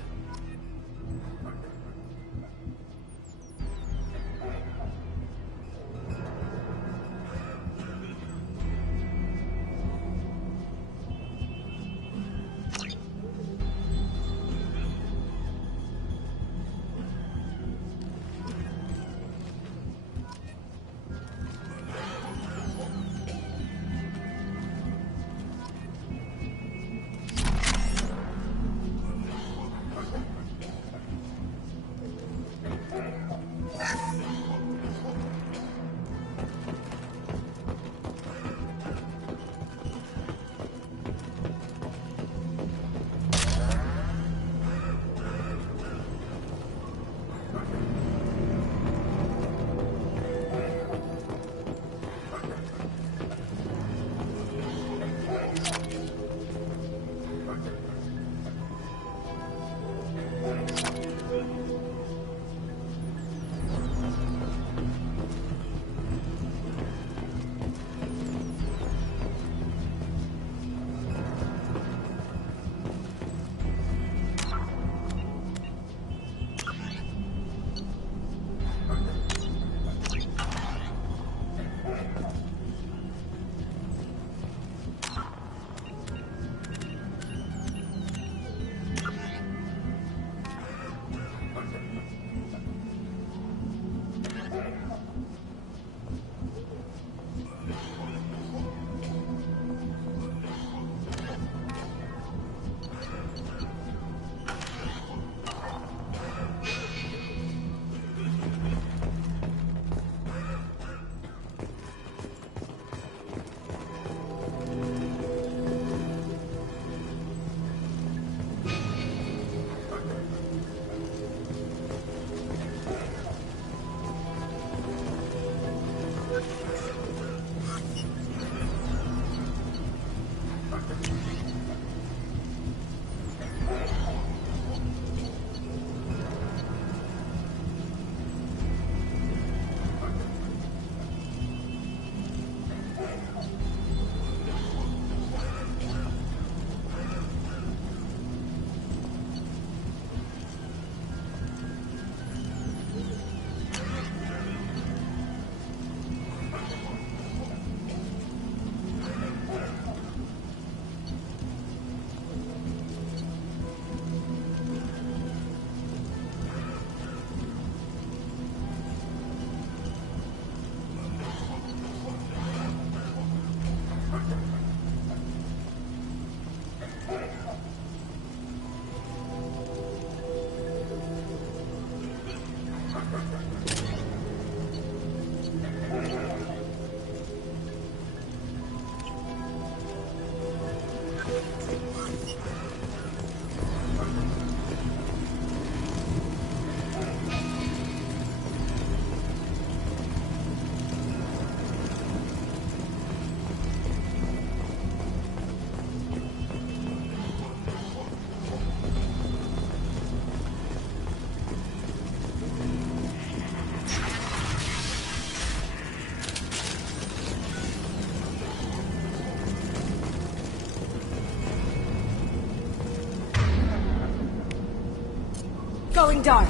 Throwing dart.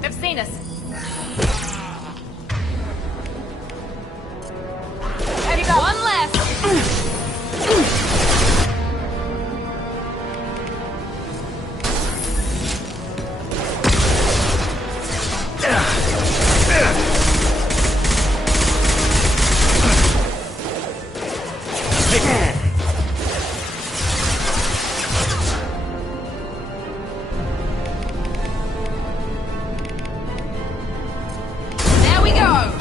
They've seen us. Heavy go. One left. There we go.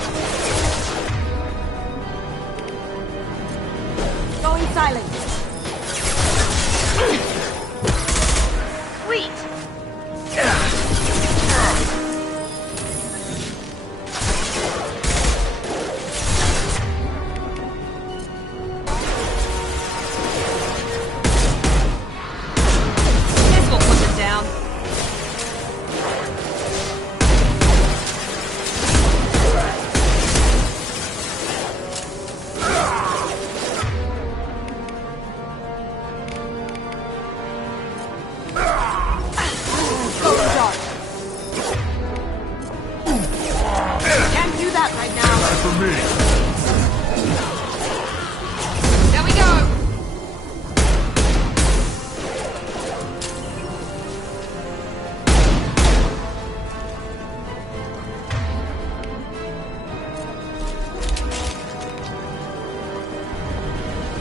Going silent. Sweet. This will put them down. Throwing dart. Can't do that right now. Not for me. There we go.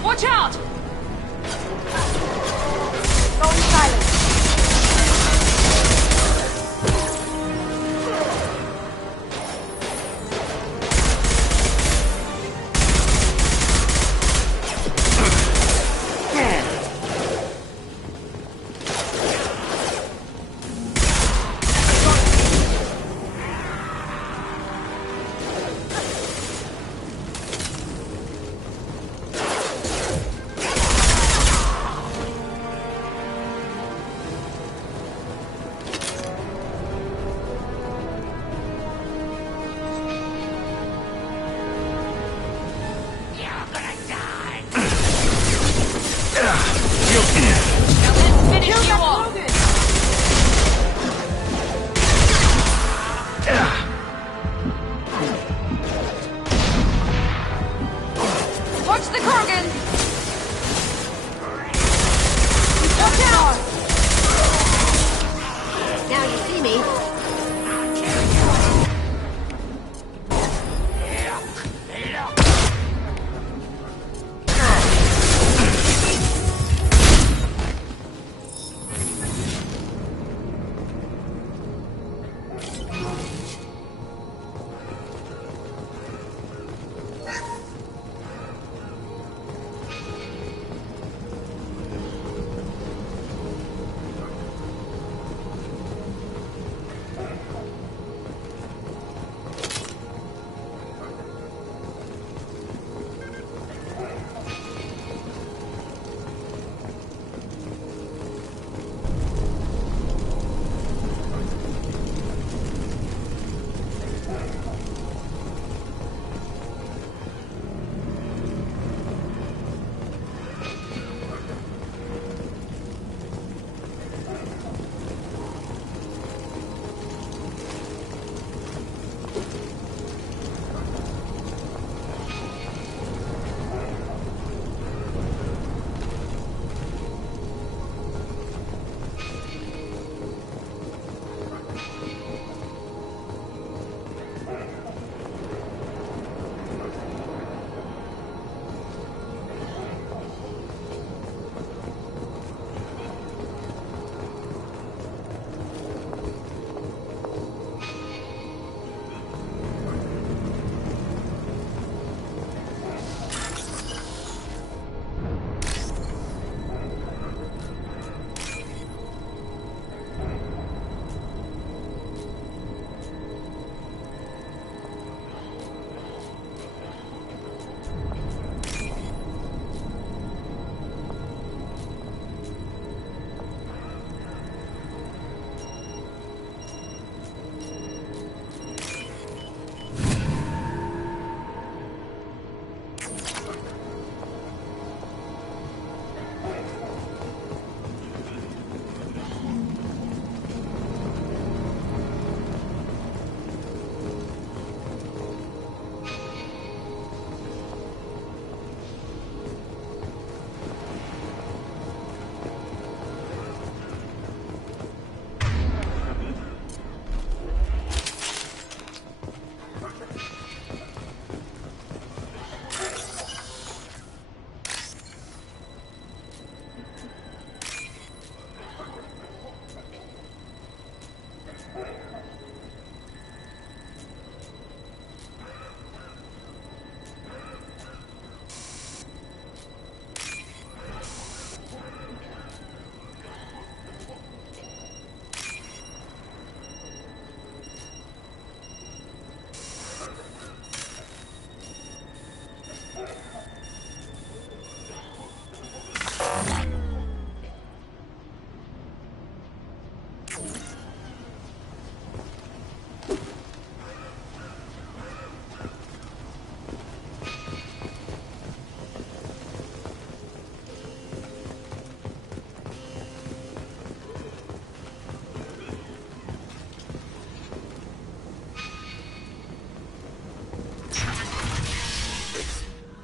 Watch out! Going silent. Finish you off. Watch the Krogan. Watch out! Now you see me.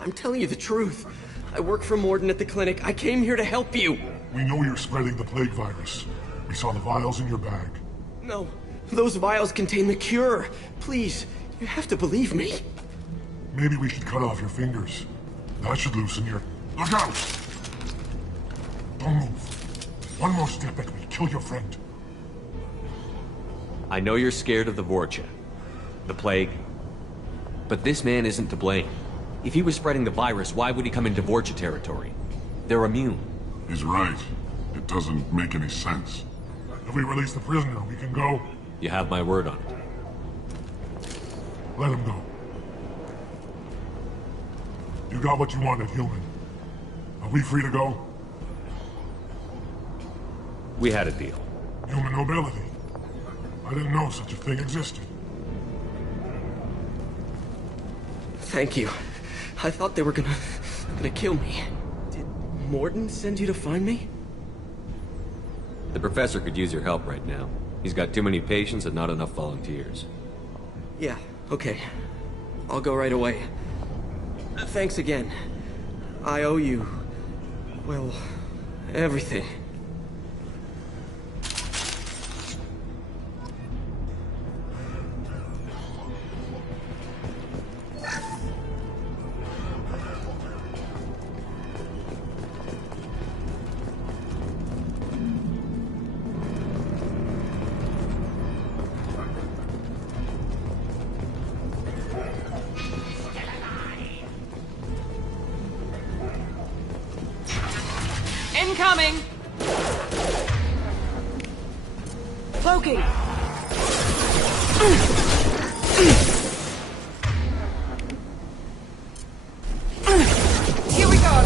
I'm telling you the truth. I work for Morden at the clinic. I came here to help you. We know you're spreading the plague virus. We saw the vials in your bag. No, those vials contain the cure. Please, you have to believe me. Maybe we should cut off your fingers. That should loosen your... Look out! Don't move. One more step and we kill your friend. I know you're scared of the Vorcha, the plague, but this man isn't to blame. If he was spreading the virus, why would he come into Vorcha territory? They're immune. He's right. It doesn't make any sense. If we release the prisoner, we can go. You have my word on it. Let him go. You got what you wanted, human. Are we free to go? We had a deal. Human nobility. I didn't know such a thing existed. Thank you. I thought they were gonna kill me. Did Morden send you to find me? The professor could use your help right now. He's got too many patients and not enough volunteers. Yeah, okay. I'll go right away. Thanks again. I owe you... well, everything. Incoming! Cloaking! Here we go!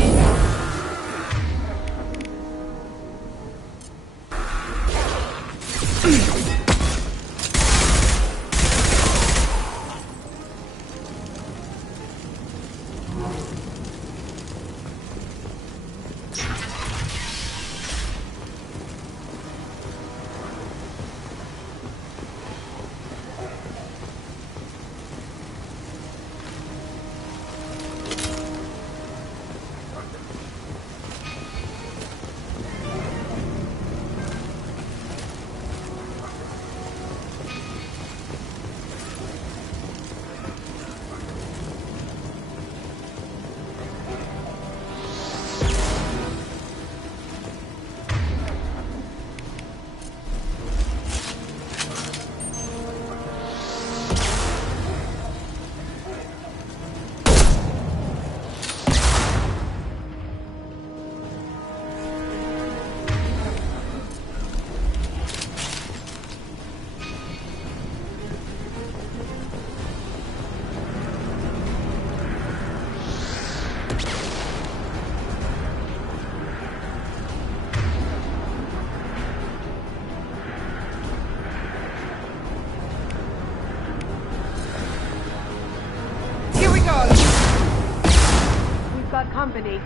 Got company.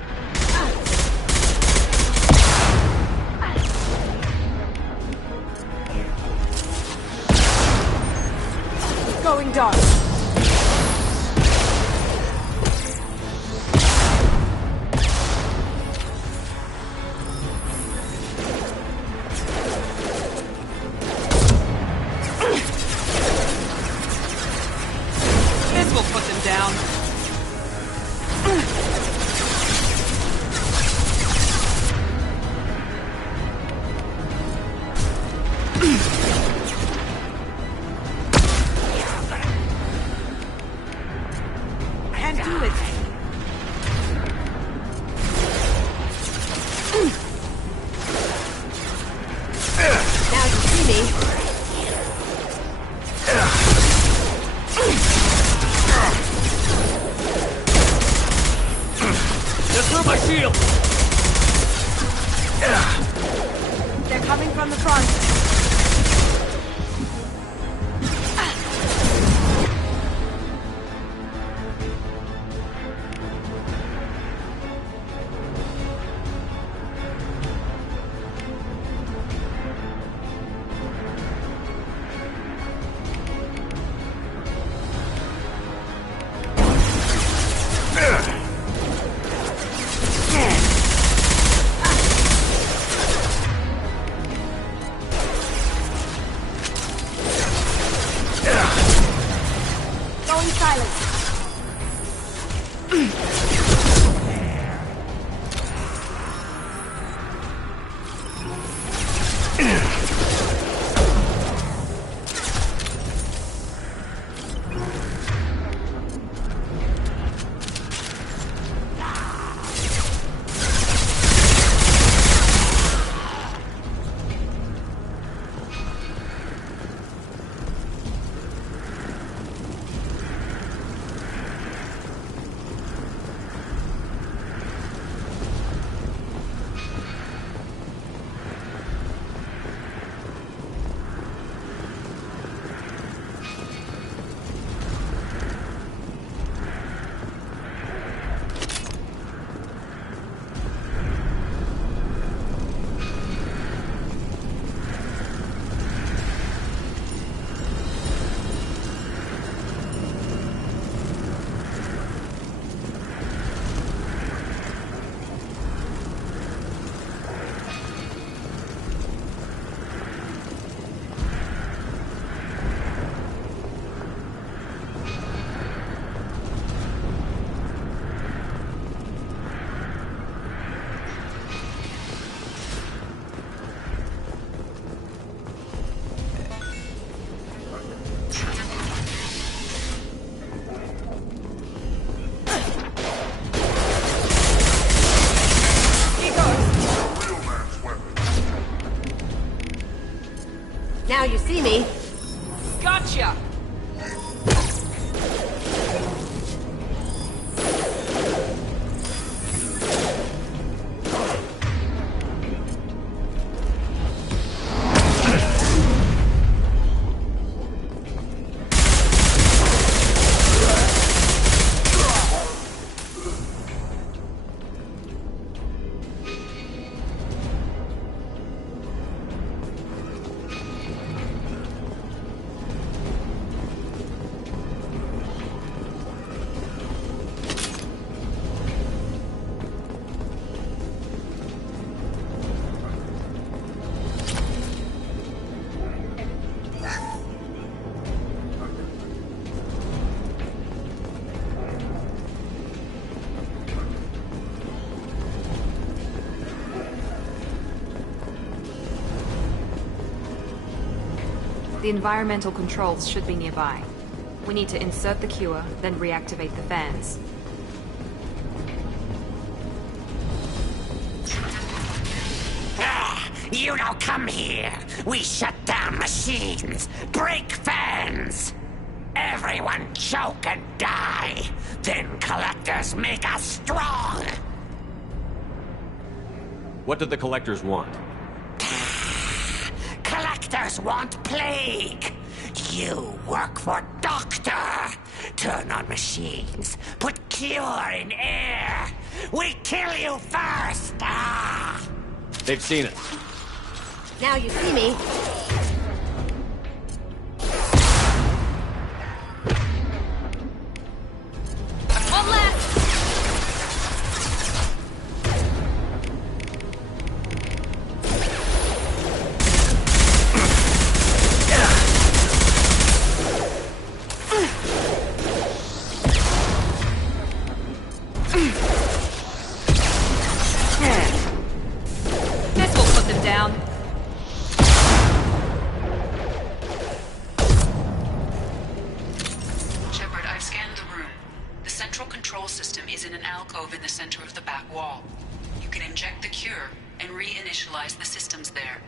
Going dark. This will put them down. They're coming from the front. Going silent. Now you see me. Gotcha! The environmental controls should be nearby. We need to insert the cure, then reactivate the fans. You don't come here. We shut down machines, break fans. Everyone choke and die. Then collectors make us strong. What did the collectors want? Collectors want plague. You work for Doctor. Turn on machines. Put cure in air. We kill you first. Ah. They've seen it. Now you see me. One left! This will put them down. Shepard, I've scanned the room. The central control system is in an alcove in the center of the back wall. You can inject the cure and reinitialize the systems there.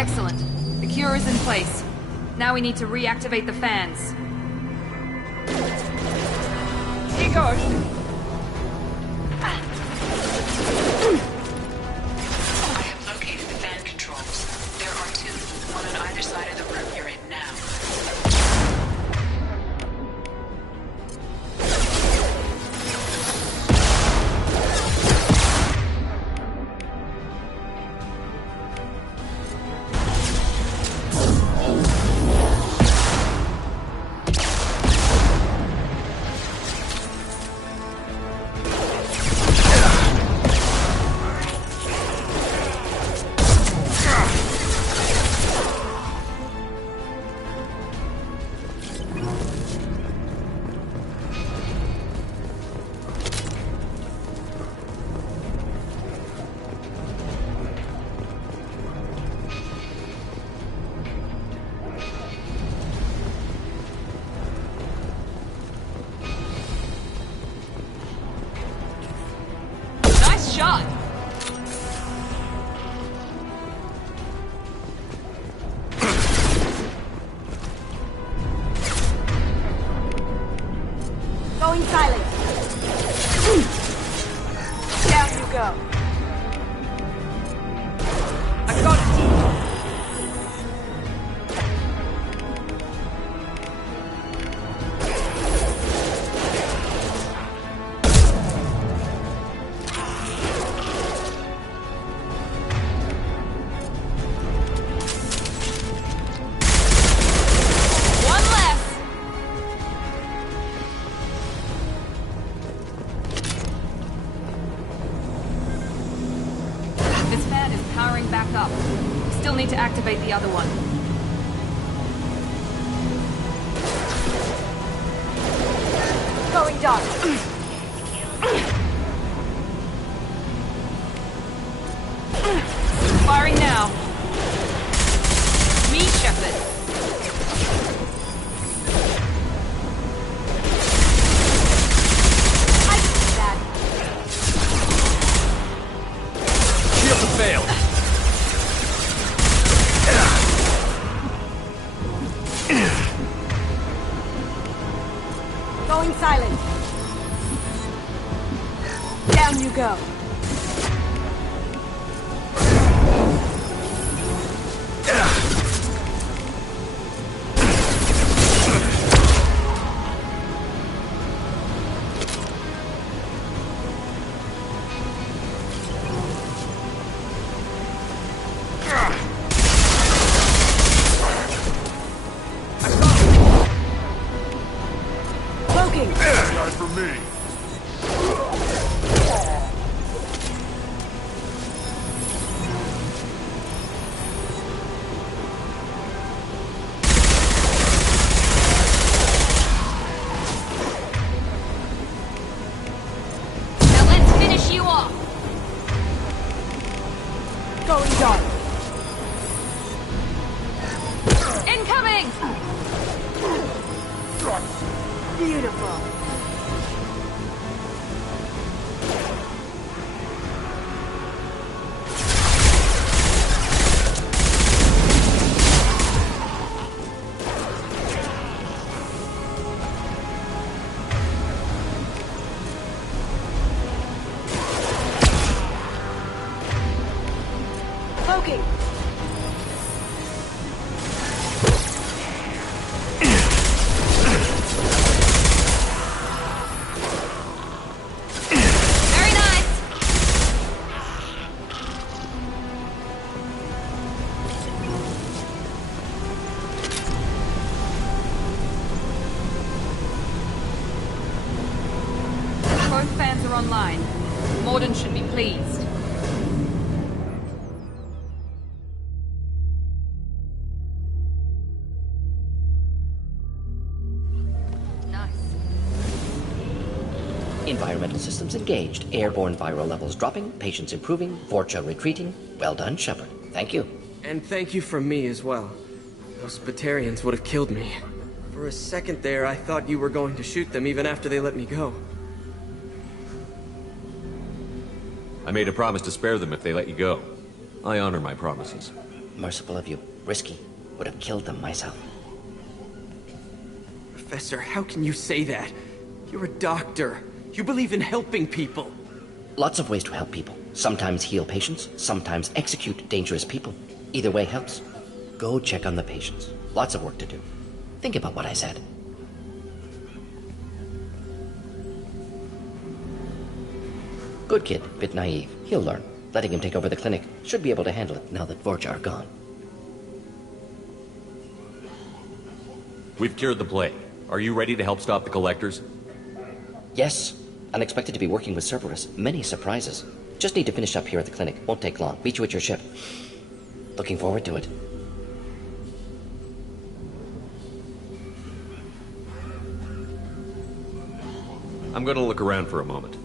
Excellent. The cure is in place. Now we need to reactivate the fans. Here goes. I have located the fan controls. There are two, one on either side of the room you're in now. Shot! Going silent. Down you go. I got it. Back up. Still need to activate the other one. Going dark. Firing now. Me, Shepard. I can do that. Shield to fail. Going silent. Down you go. Guy for me. Now let's finish you off. Going dark. Incoming! Beautiful. Cloaking. Very nice. Both fans are online. Morden should be pleased. Environmental systems engaged. Airborne viral levels dropping. Patients improving. Vorcha retreating. Well done, Shepard. Thank you. And thank you from me as well. Those Batarians would have killed me. For a second there, I thought you were going to shoot them even after they let me go. I made a promise to spare them if they let you go. I honor my promises. Merciful of you. Risky. Would have killed them myself. Professor, how can you say that? You're a doctor. You believe in helping people. Lots of ways to help people. Sometimes heal patients, sometimes execute dangerous people. Either way helps. Go check on the patients. Lots of work to do. Think about what I said. Good kid, bit naive. He'll learn. Letting him take over the clinic. Should be able to handle it now that Vorcha are gone. We've cured the plague. Are you ready to help stop the Collectors? Yes. Unexpected to be working with Cerberus. Many surprises. Just need to finish up here at the clinic. Won't take long. Meet you at your ship. Looking forward to it. I'm gonna look around for a moment.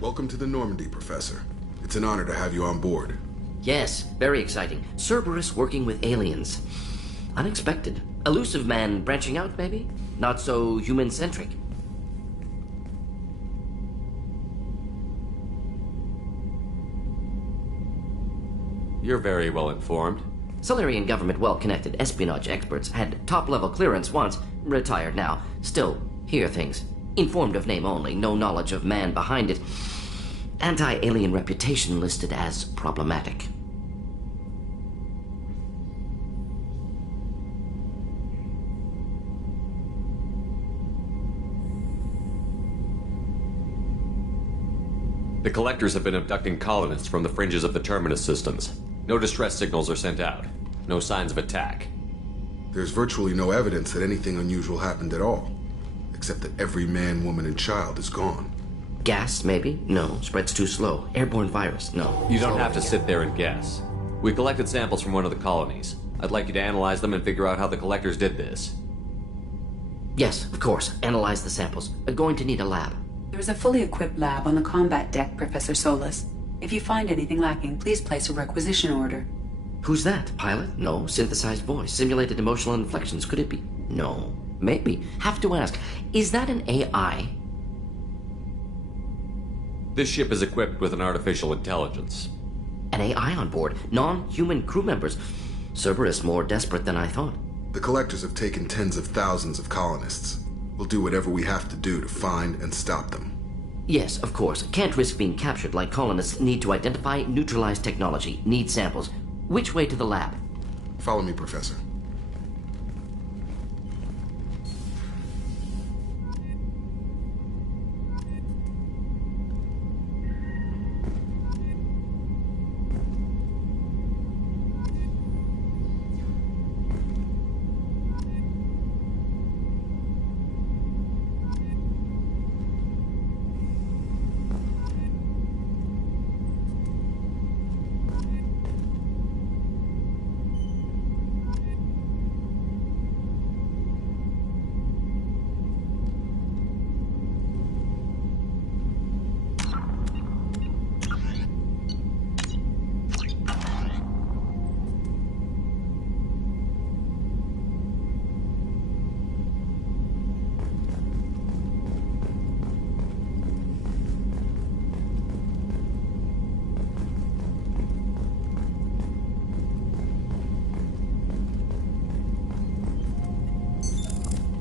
Welcome to the Normandy, Professor. It's an honor to have you on board. Yes, very exciting. Cerberus working with aliens. Unexpected. Elusive man branching out, maybe? Not so human-centric. You're very well informed. Solarian government well-connected espionage experts had top-level clearance once, retired now. Still, hear things. Informed of name only, no knowledge of man behind it. Anti-alien reputation listed as problematic. The Collectors have been abducting colonists from the fringes of the Terminus systems. No distress signals are sent out. No signs of attack. There's virtually no evidence that anything unusual happened at all. Except that every man, woman, and child is gone. Gas, maybe? No. Spreads too slow. Airborne virus? No. You don't have to sit there and guess. We collected samples from one of the colonies. I'd like you to analyze them and figure out how the Collectors did this. Yes, of course. Analyze the samples. Going to need a lab. There's a fully equipped lab on the combat deck, Professor Solus. If you find anything lacking, please place a requisition order. Who's that? Pilot? No. Synthesized voice. Simulated emotional inflections. Could it be? No. Maybe. Have to ask. Is that an AI? This ship is equipped with an artificial intelligence. An AI on board? Non-human crew members? Cerberus more desperate than I thought. The Collectors have taken tens of thousands of colonists. We'll do whatever we have to do to find and stop them. Yes, of course. Can't risk being captured like colonists need to identify, neutralize technology, need samples. Which way to the lab? Follow me, Professor.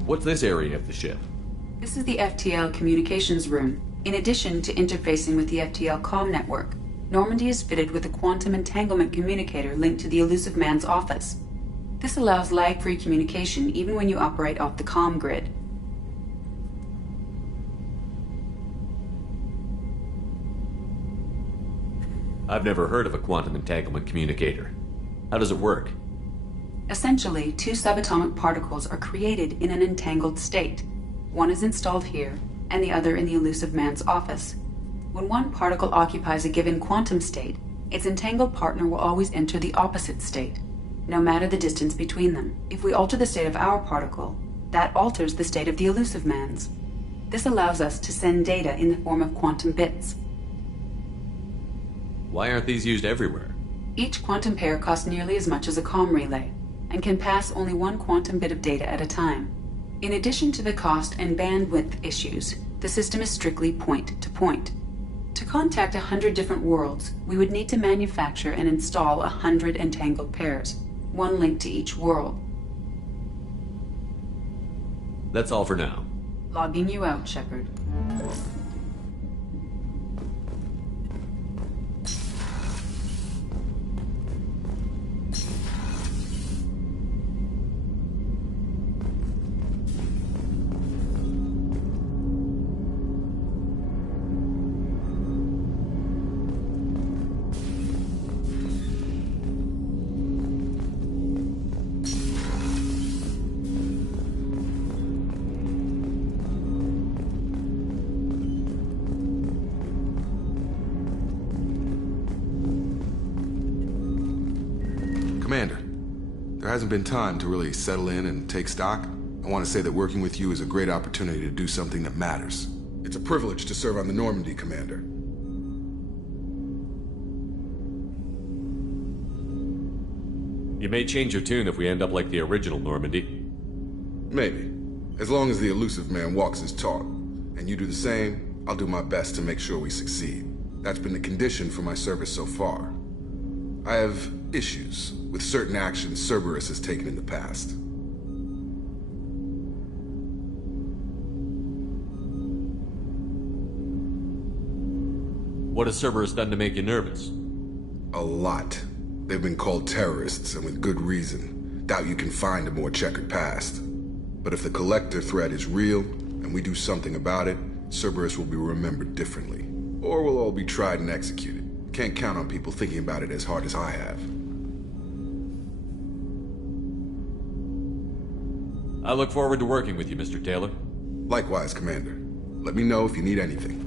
What's this area of the ship? This is the FTL communications room. In addition to interfacing with the FTL comm network, Normandy is fitted with a quantum entanglement communicator linked to the Elusive Man's office. This allows lag-free communication even when you operate off the comm grid. I've never heard of a quantum entanglement communicator. How does it work? Essentially, two subatomic particles are created in an entangled state. One is installed here, and the other in the Elusive Man's office. When one particle occupies a given quantum state, its entangled partner will always enter the opposite state, no matter the distance between them. If we alter the state of our particle, that alters the state of the Elusive Man's. This allows us to send data in the form of quantum bits. Why aren't these used everywhere? Each quantum pair costs nearly as much as a comm relay, and can pass only one quantum bit of data at a time. In addition to the cost and bandwidth issues, the system is strictly point-to-point. To contact 100 different worlds, we would need to manufacture and install 100 entangled pairs, one link to each world. That's all for now. Logging you out, Shepard. Commander, there hasn't been time to really settle in and take stock. I want to say that working with you is a great opportunity to do something that matters. It's a privilege to serve on the Normandy, Commander. You may change your tune if we end up like the original Normandy. Maybe. As long as the Elusive Man walks his talk, and you do the same, I'll do my best to make sure we succeed. That's been the condition for my service so far. I have issues with certain actions Cerberus has taken in the past. What has Cerberus done to make you nervous? A lot. They've been called terrorists, and with good reason. Doubt you can find a more checkered past. But if the Collector threat is real, and we do something about it, Cerberus will be remembered differently. Or we'll all be tried and executed. Can't count on people thinking about it as hard as I have. I look forward to working with you, Mr. Taylor. Likewise, Commander. Let me know if you need anything.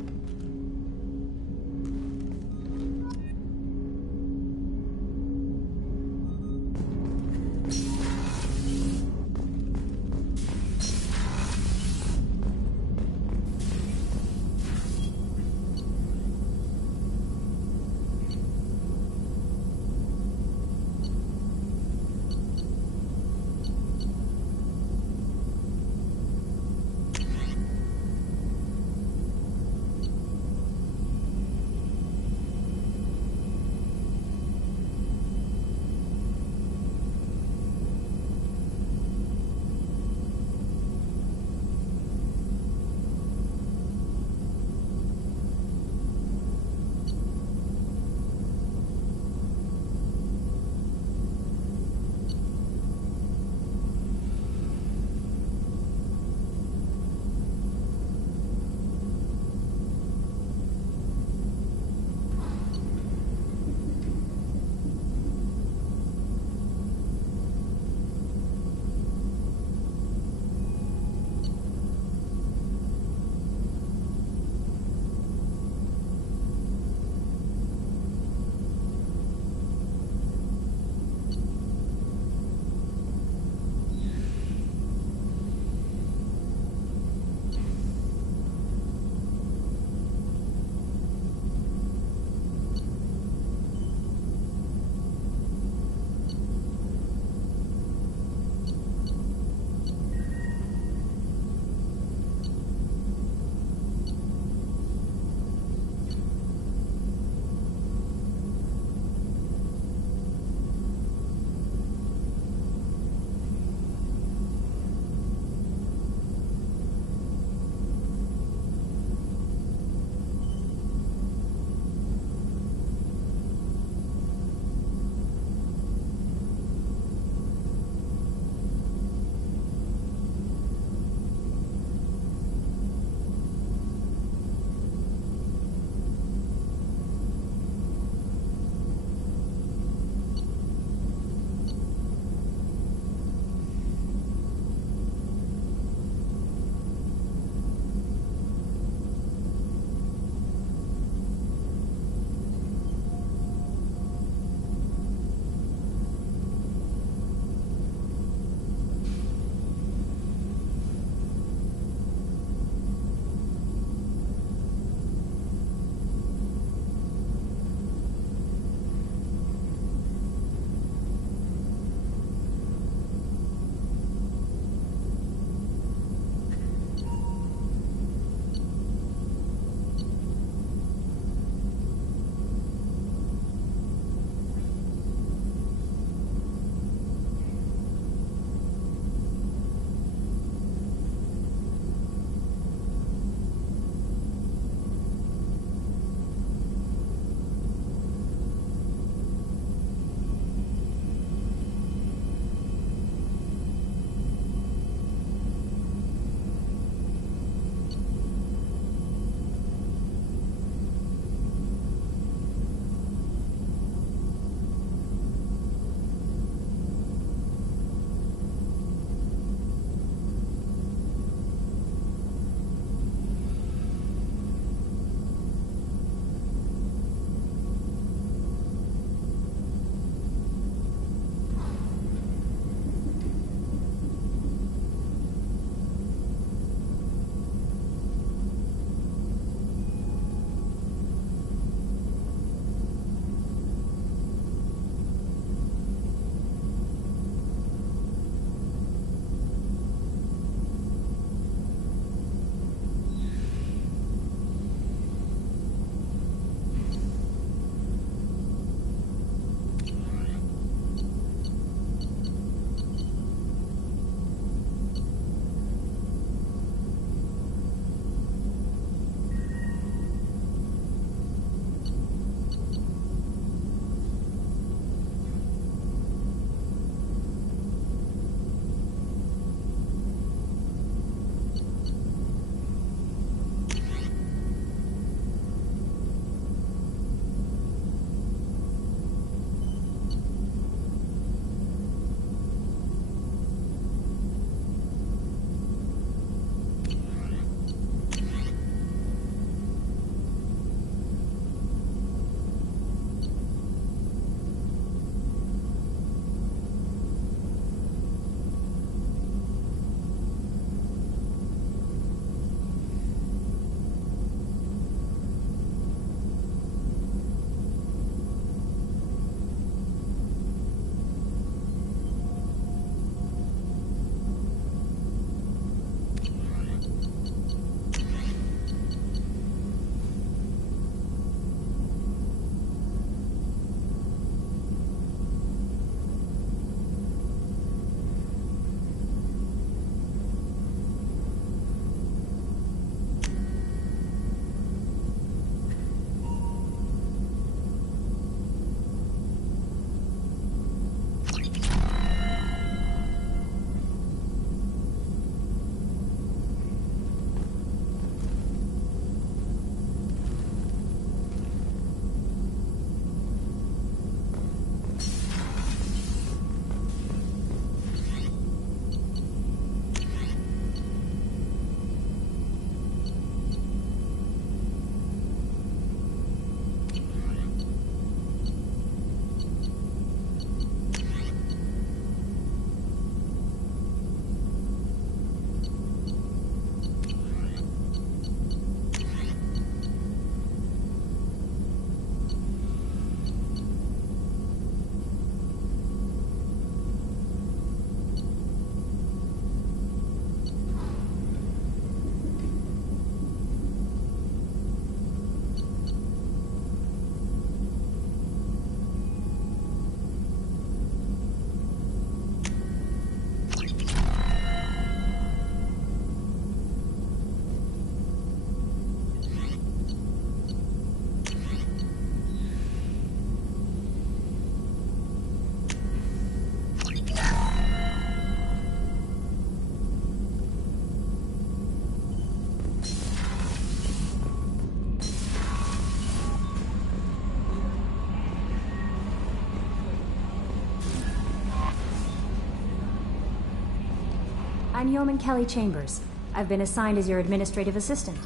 I'm Yeoman Kelly Chambers. I've been assigned as your administrative assistant.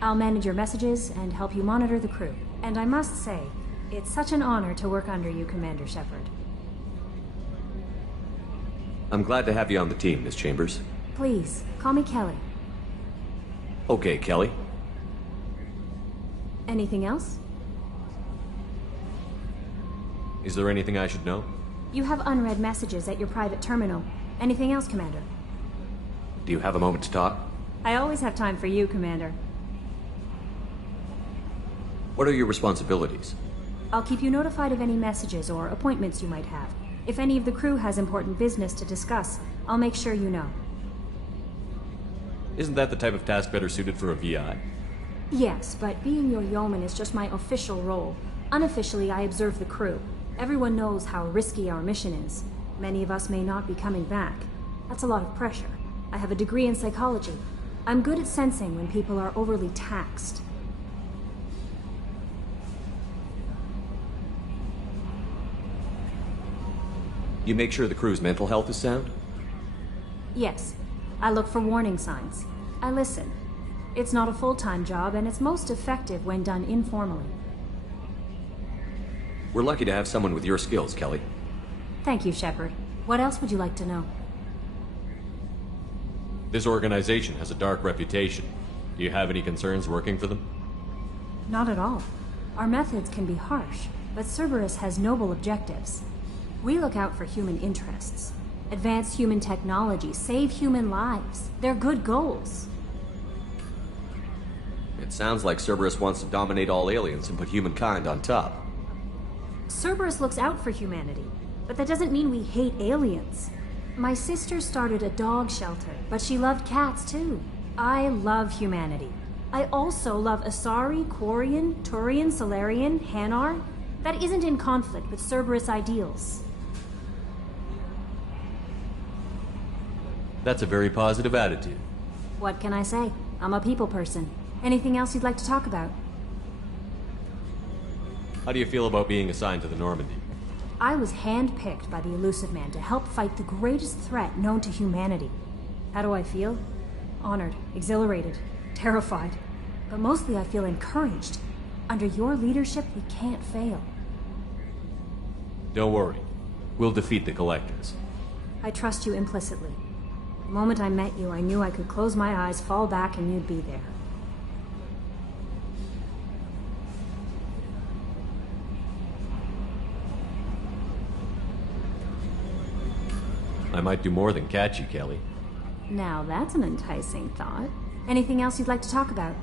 I'll manage your messages and help you monitor the crew. And I must say, it's such an honor to work under you, Commander Shepard. I'm glad to have you on the team, Miss Chambers. Please, call me Kelly. Okay, Kelly. Anything else? Is there anything I should know? You have unread messages at your private terminal. Anything else, Commander? Do you have a moment to talk? I always have time for you, Commander. What are your responsibilities? I'll keep you notified of any messages or appointments you might have. If any of the crew has important business to discuss, I'll make sure you know. Isn't that the type of task better suited for a VI? Yes, but being your yeoman is just my official role. Unofficially, I observe the crew. Everyone knows how risky our mission is. Many of us may not be coming back. That's a lot of pressure. I have a degree in psychology. I'm good at sensing when people are overly taxed. You make sure the crew's mental health is sound? Yes. I look for warning signs. I listen. It's not a full-time job, and it's most effective when done informally. We're lucky to have someone with your skills, Kelly. Thank you, Shepard. What else would you like to know? This organization has a dark reputation. Do you have any concerns working for them? Not at all. Our methods can be harsh, but Cerberus has noble objectives. We look out for human interests. Advance human technology, save human lives. They're good goals. It sounds like Cerberus wants to dominate all aliens and put humankind on top. Cerberus looks out for humanity, but that doesn't mean we hate aliens. My sister started a dog shelter, but she loved cats too. I love humanity. I also love Asari, Quarian, Turian, Solarian, Hanar. That isn't in conflict with Cerberus ideals. That's a very positive attitude. What can I say? I'm a people person. Anything else you'd like to talk about? How do you feel about being assigned to the Normandy? I was handpicked by the Elusive Man to help fight the greatest threat known to humanity. How do I feel? Honored, exhilarated, terrified. But mostly I feel encouraged. Under your leadership, we can't fail. Don't worry. We'll defeat the Collectors. I trust you implicitly. The moment I met you, I knew I could close my eyes, fall back, and you'd be there. I might do more than catch you, Kelly. Now that's an enticing thought. Anything else you'd like to talk about?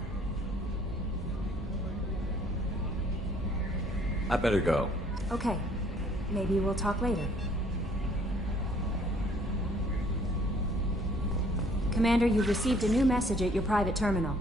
I better go. Okay. Maybe we'll talk later. Commander, you've received a new message at your private terminal.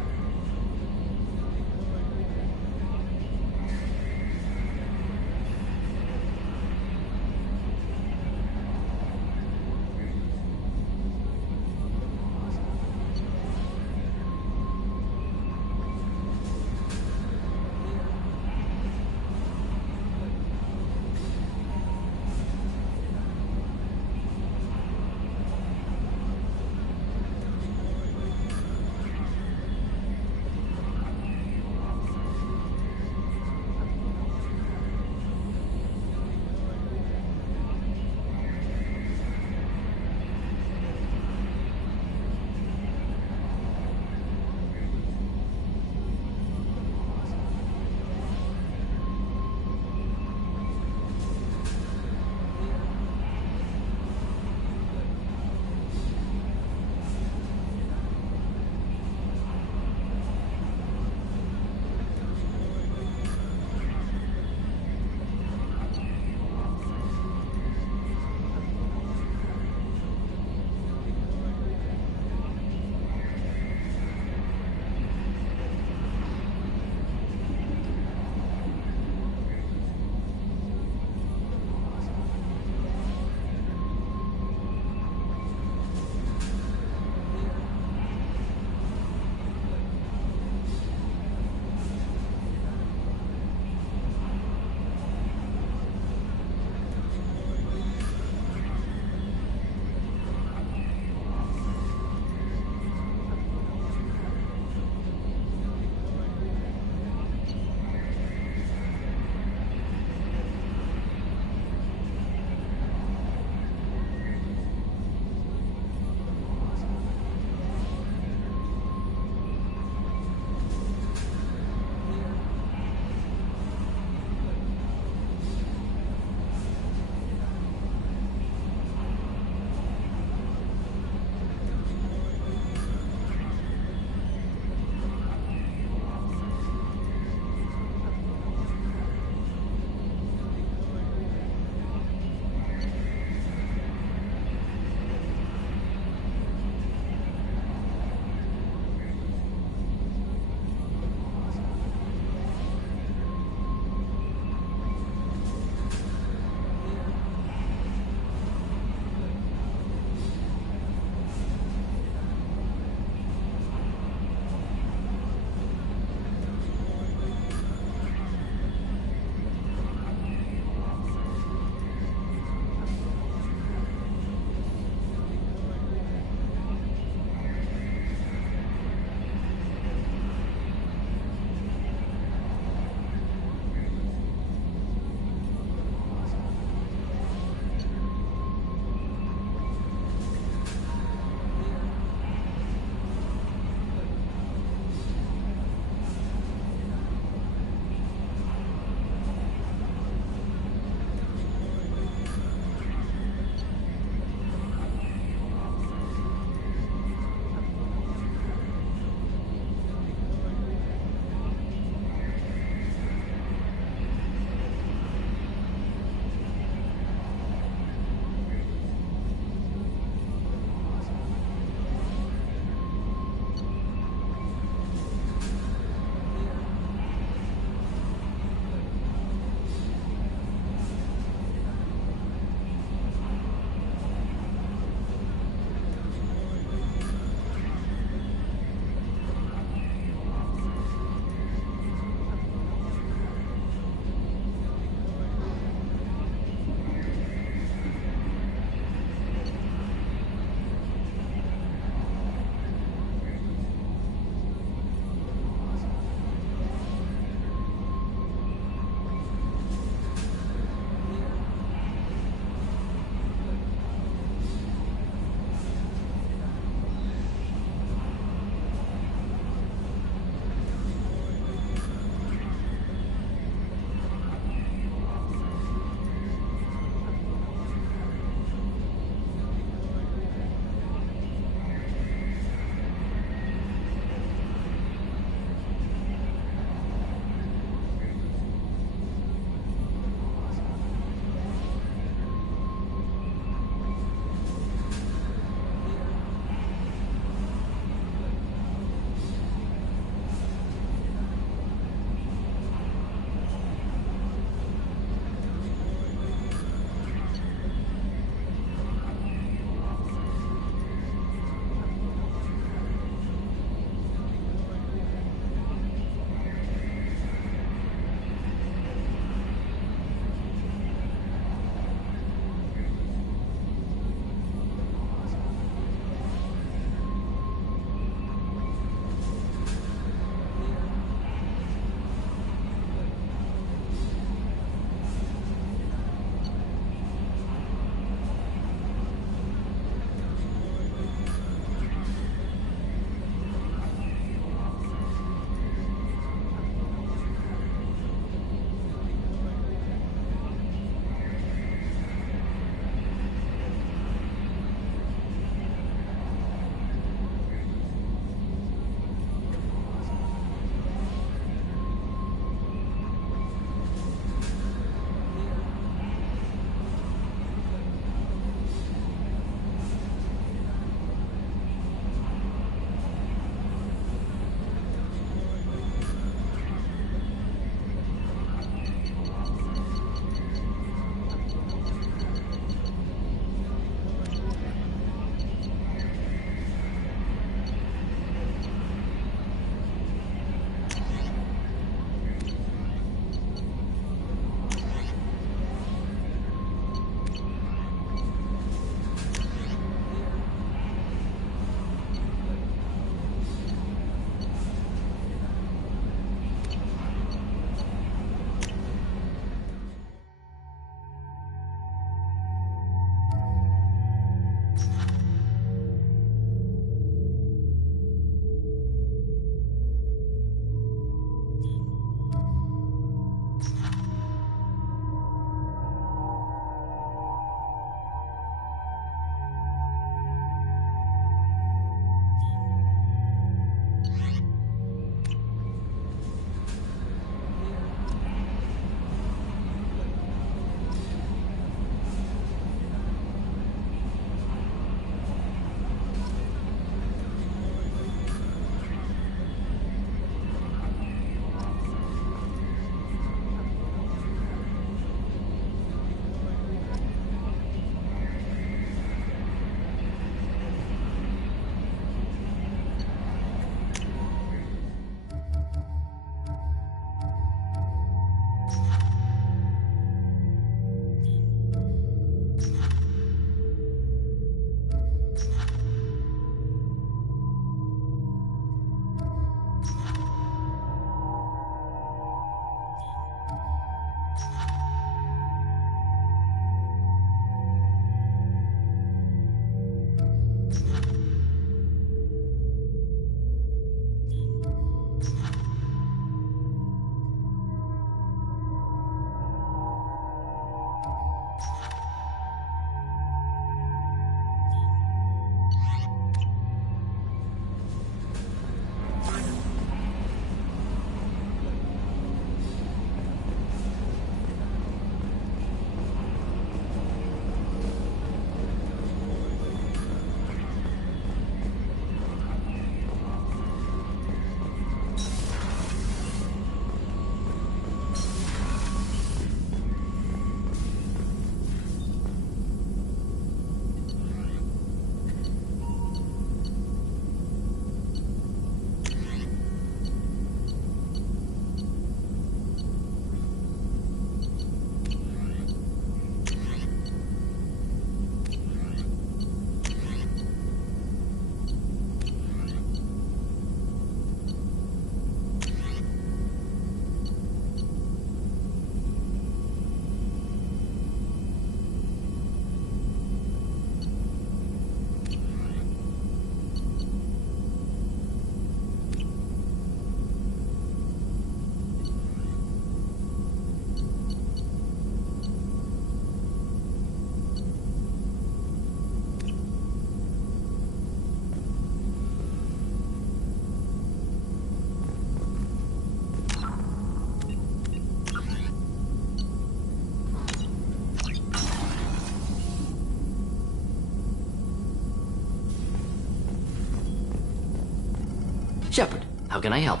Shepard, how can I help?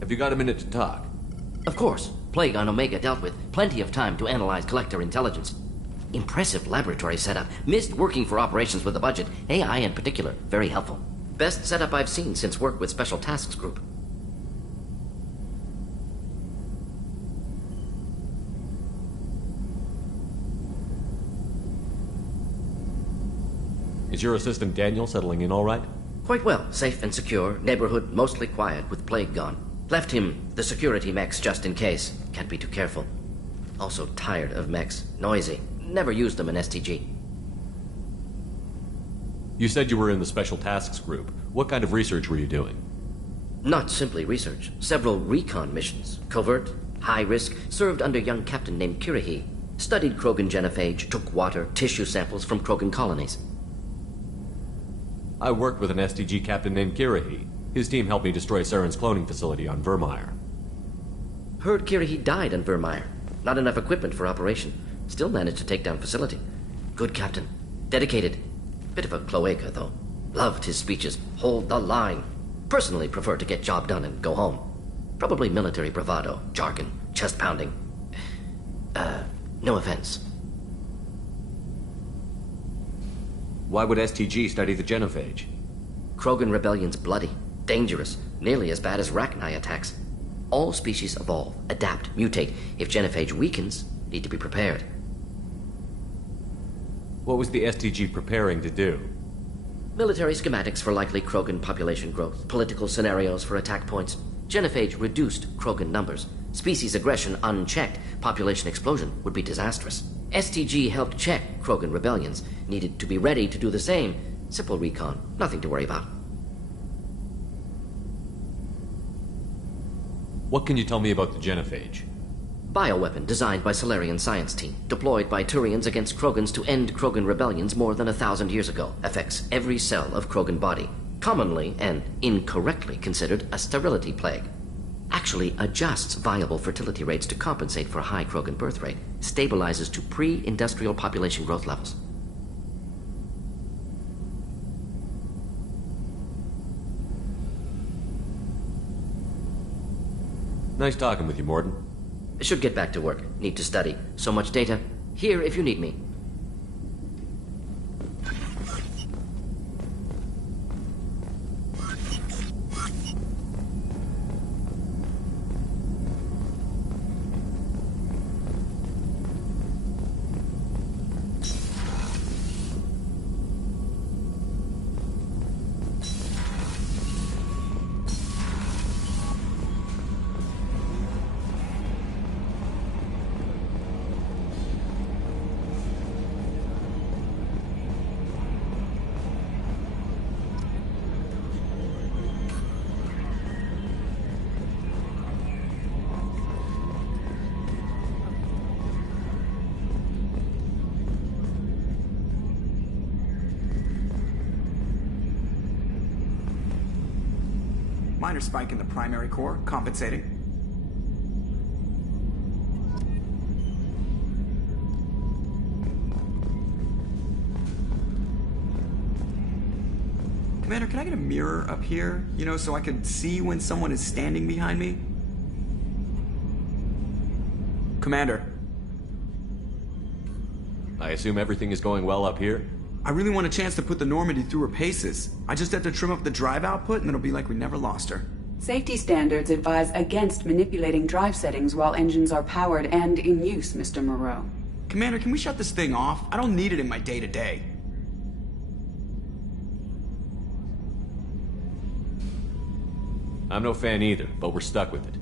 Have you got a minute to talk? Of course. Plague on Omega dealt with. Plenty of time to analyze Collector intelligence. Impressive laboratory setup. Missed working for operations with a budget. AI in particular. Very helpful. Best setup I've seen since work with Special Tasks Group. Is your assistant Daniel settling in all right? Quite well. Safe and secure. Neighborhood mostly quiet with Plague gone. Left him the security mechs just in case. Can't be too careful. Also tired of mechs. Noisy. Never used them in STG. You said you were in the Special Tasks Group. What kind of research were you doing? Not simply research. Several recon missions. Covert, high risk, served under a young captain named Kirahi. Studied Krogan genophage, took water, tissue samples from Krogan colonies. I worked with an STG captain named Kirahi. His team helped me destroy Saren's cloning facility on Vermeer. Heard Kirahi died on Vermeer. Not enough equipment for operation. Still managed to take down facility. Good captain. Dedicated. Bit of a cloaca, though. Loved his speeches. Hold the line. Personally prefer to get job done and go home. Probably military bravado, jargon, chest pounding. No offense. Why would STG study the genophage? Krogan rebellion's bloody, dangerous, nearly as bad as Rachni attacks. All species evolve, adapt, mutate. If genophage weakens, need to be prepared. What was the STG preparing to do? Military schematics for likely Krogan population growth, political scenarios for attack points. Genophage reduced Krogan numbers. Species aggression unchecked, population explosion would be disastrous. STG helped check Krogan rebellions, needed to be ready to do the same. Simple recon, nothing to worry about. What can you tell me about the genophage? Bioweapon designed by Solarian science team, deployed by Turians against Krogans to end Krogan rebellions more than 1,000 years ago. Affects every cell of Krogan body. Commonly and incorrectly considered a sterility plague. Actually adjusts viable fertility rates to compensate for a high Krogan birth rate. Stabilizes to pre-industrial population growth levels. Nice talking with you, Morden. Should get back to work. Need to study. So much data. Here if you need me. Minor spike in the primary core, compensating. Commander, can I get a mirror up here? You know, so I can see when someone is standing behind me? Commander. I assume everything is going well up here? I really want a chance to put the Normandy through her paces. I just have to trim up the drive output and it'll be like we never lost her. Safety standards advise against manipulating drive settings while engines are powered and in use, Mr. Moreau. Commander, can we shut this thing off? I don't need it in my day-to-day. I'm no fan either, but we're stuck with it.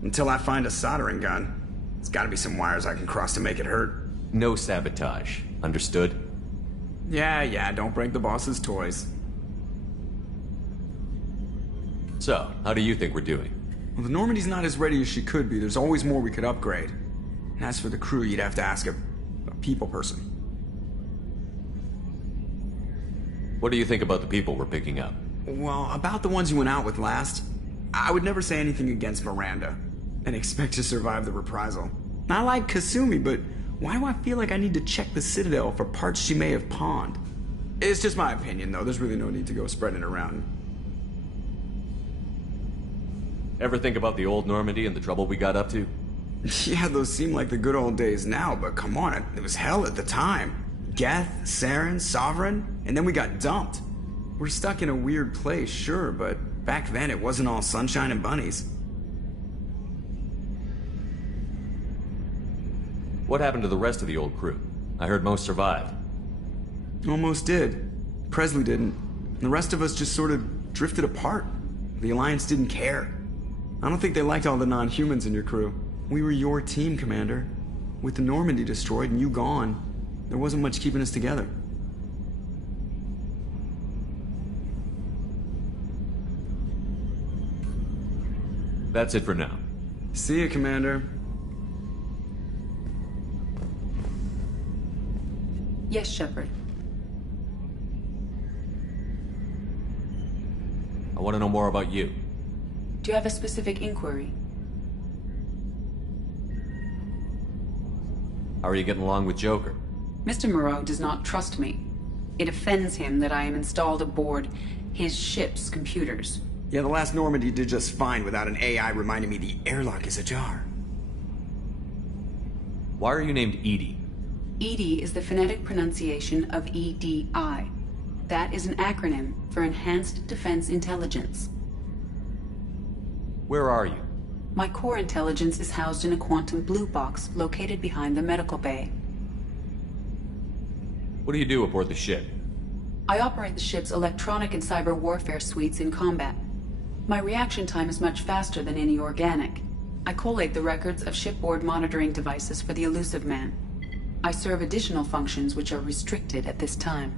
Until I find a soldering gun. There's gotta be some wires I can cross to make it hurt. No sabotage. Understood? Yeah, don't break the boss's toys. So, how do you think we're doing? Well, the Normandy's not as ready as she could be. There's always more we could upgrade. And as for the crew, you'd have to ask a people person. What do you think about the people we're picking up? Well, about the ones you went out with last, I would never say anything against Miranda and expect to survive the reprisal. I like Kasumi, but why do I feel like I need to check the Citadel for parts she may have pawned? It's just my opinion, though. There's really no need to go spreading it around. Ever think about the old Normandy and the trouble we got up to? Yeah, those seem like the good old days now, but come on, it was hell at the time. Geth, Saren, Sovereign, and then we got dumped. We're stuck in a weird place, sure, but back then it wasn't all sunshine and bunnies. What happened to the rest of the old crew? I heard most survived. Almost did. Presley didn't. The rest of us just sort of drifted apart. The Alliance didn't care. I don't think they liked all the non-humans in your crew. We were your team, Commander. With the Normandy destroyed and you gone, there wasn't much keeping us together. That's it for now. See you, Commander. Yes, Shepard. I want to know more about you. Do you have a specific inquiry? How are you getting along with Joker? Mr. Moreau does not trust me. It offends him that I am installed aboard his ship's computers. Yeah, the last Normandy did just fine without an AI reminding me the airlock is ajar. Why are you named Edie? EDI is the phonetic pronunciation of EDI. That is an acronym for Enhanced Defense Intelligence. Where are you? My core intelligence is housed in a quantum blue box located behind the medical bay. What do you do aboard the ship? I operate the ship's electronic and cyber warfare suites in combat. My reaction time is much faster than any organic. I collate the records of shipboard monitoring devices for the Elusive Man. I serve additional functions which are restricted at this time.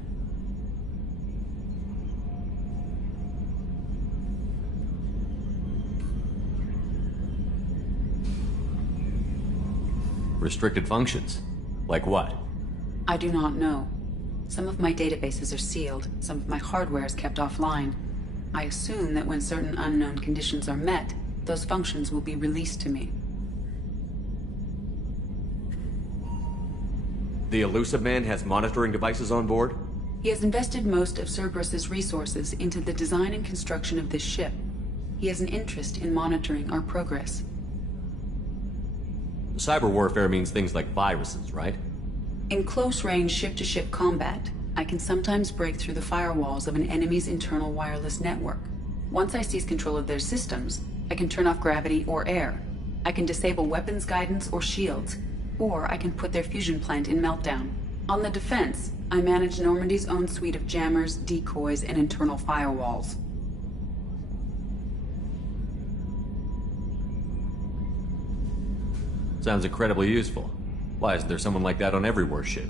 Restricted functions? Like what? I do not know. Some of my databases are sealed, some of my hardware is kept offline. I assume that when certain unknown conditions are met, those functions will be released to me. The Elusive Man has monitoring devices on board? He has invested most of Cerberus's resources into the design and construction of this ship. He has an interest in monitoring our progress. Cyber warfare means things like viruses, right? In close-range ship-to-ship combat, I can sometimes break through the firewalls of an enemy's internal wireless network. Once I seize control of their systems, I can turn off gravity or air. I can disable weapons guidance or shields, or I can put their fusion plant in meltdown. On the defense, I manage Normandy's own suite of jammers, decoys, and internal firewalls. Sounds incredibly useful. Why isn't there someone like that on every warship?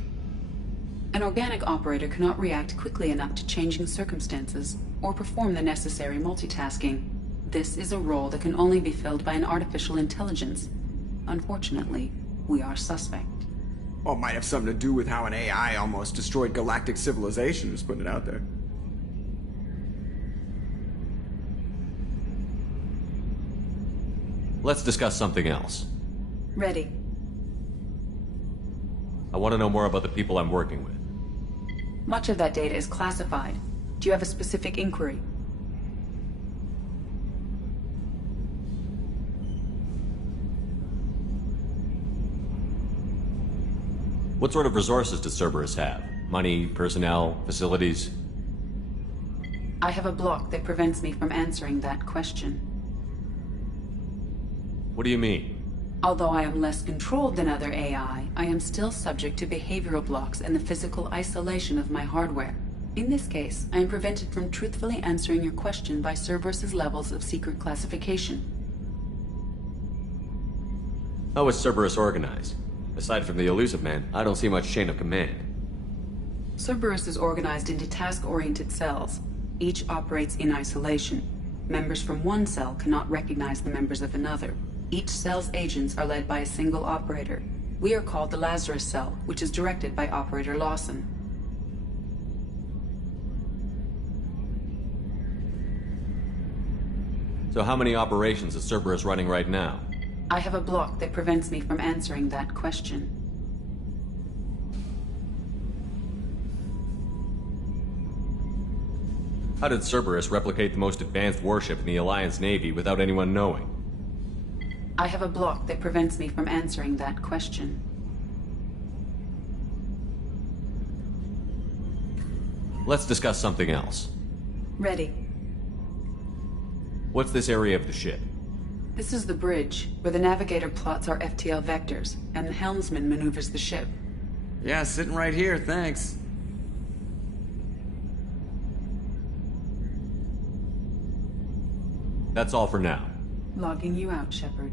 An organic operator cannot react quickly enough to changing circumstances, or perform the necessary multitasking. This is a role that can only be filled by an artificial intelligence. Unfortunately, we are suspect. Well, it might have something to do with how an AI almost destroyed galactic civilization, just putting it out there. Let's discuss something else. Ready. I want to know more about the people I'm working with. Much of that data is classified. Do you have a specific inquiry? What sort of resources does Cerberus have? Money, personnel, facilities? I have a block that prevents me from answering that question. What do you mean? Although I am less controlled than other AI, I am still subject to behavioral blocks and the physical isolation of my hardware. In this case, I am prevented from truthfully answering your question by Cerberus's levels of secret classification. How is Cerberus organized? Aside from the Elusive Man, I don't see much chain of command. Cerberus is organized into task-oriented cells. Each operates in isolation. Members from one cell cannot recognize the members of another. Each cell's agents are led by a single operator. We are called the Lazarus Cell, which is directed by Operator Lawson. So how many operations is Cerberus running right now? I have a block that prevents me from answering that question. How did Cerberus replicate the most advanced warship in the Alliance Navy without anyone knowing? I have a block that prevents me from answering that question. Let's discuss something else. Ready. What's this area of the ship? This is the bridge, where the navigator plots our FTL vectors, and the helmsman maneuvers the ship. Yeah, sitting right here, thanks. That's all for now. Logging you out, Shepard.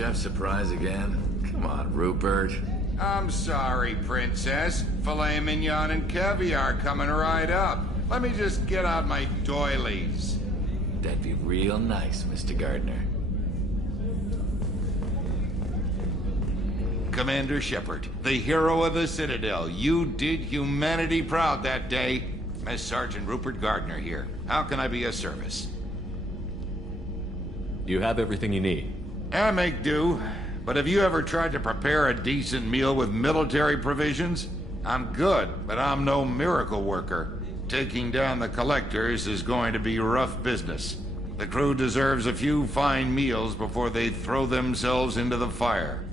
Chef surprise again? Come on, Rupert. I'm sorry, Princess. Filet mignon and caviar coming right up. Let me just get out my doilies. That'd be real nice, Mr. Gardner. Commander Shepard, the hero of the Citadel. You did humanity proud that day. Master Sergeant Rupert Gardner here. How can I be of service? You have everything you need. I make do. But have you ever tried to prepare a decent meal with military provisions? I'm good, but I'm no miracle worker. Taking down the collectors is going to be rough business. The crew deserves a few fine meals before they throw themselves into the fire.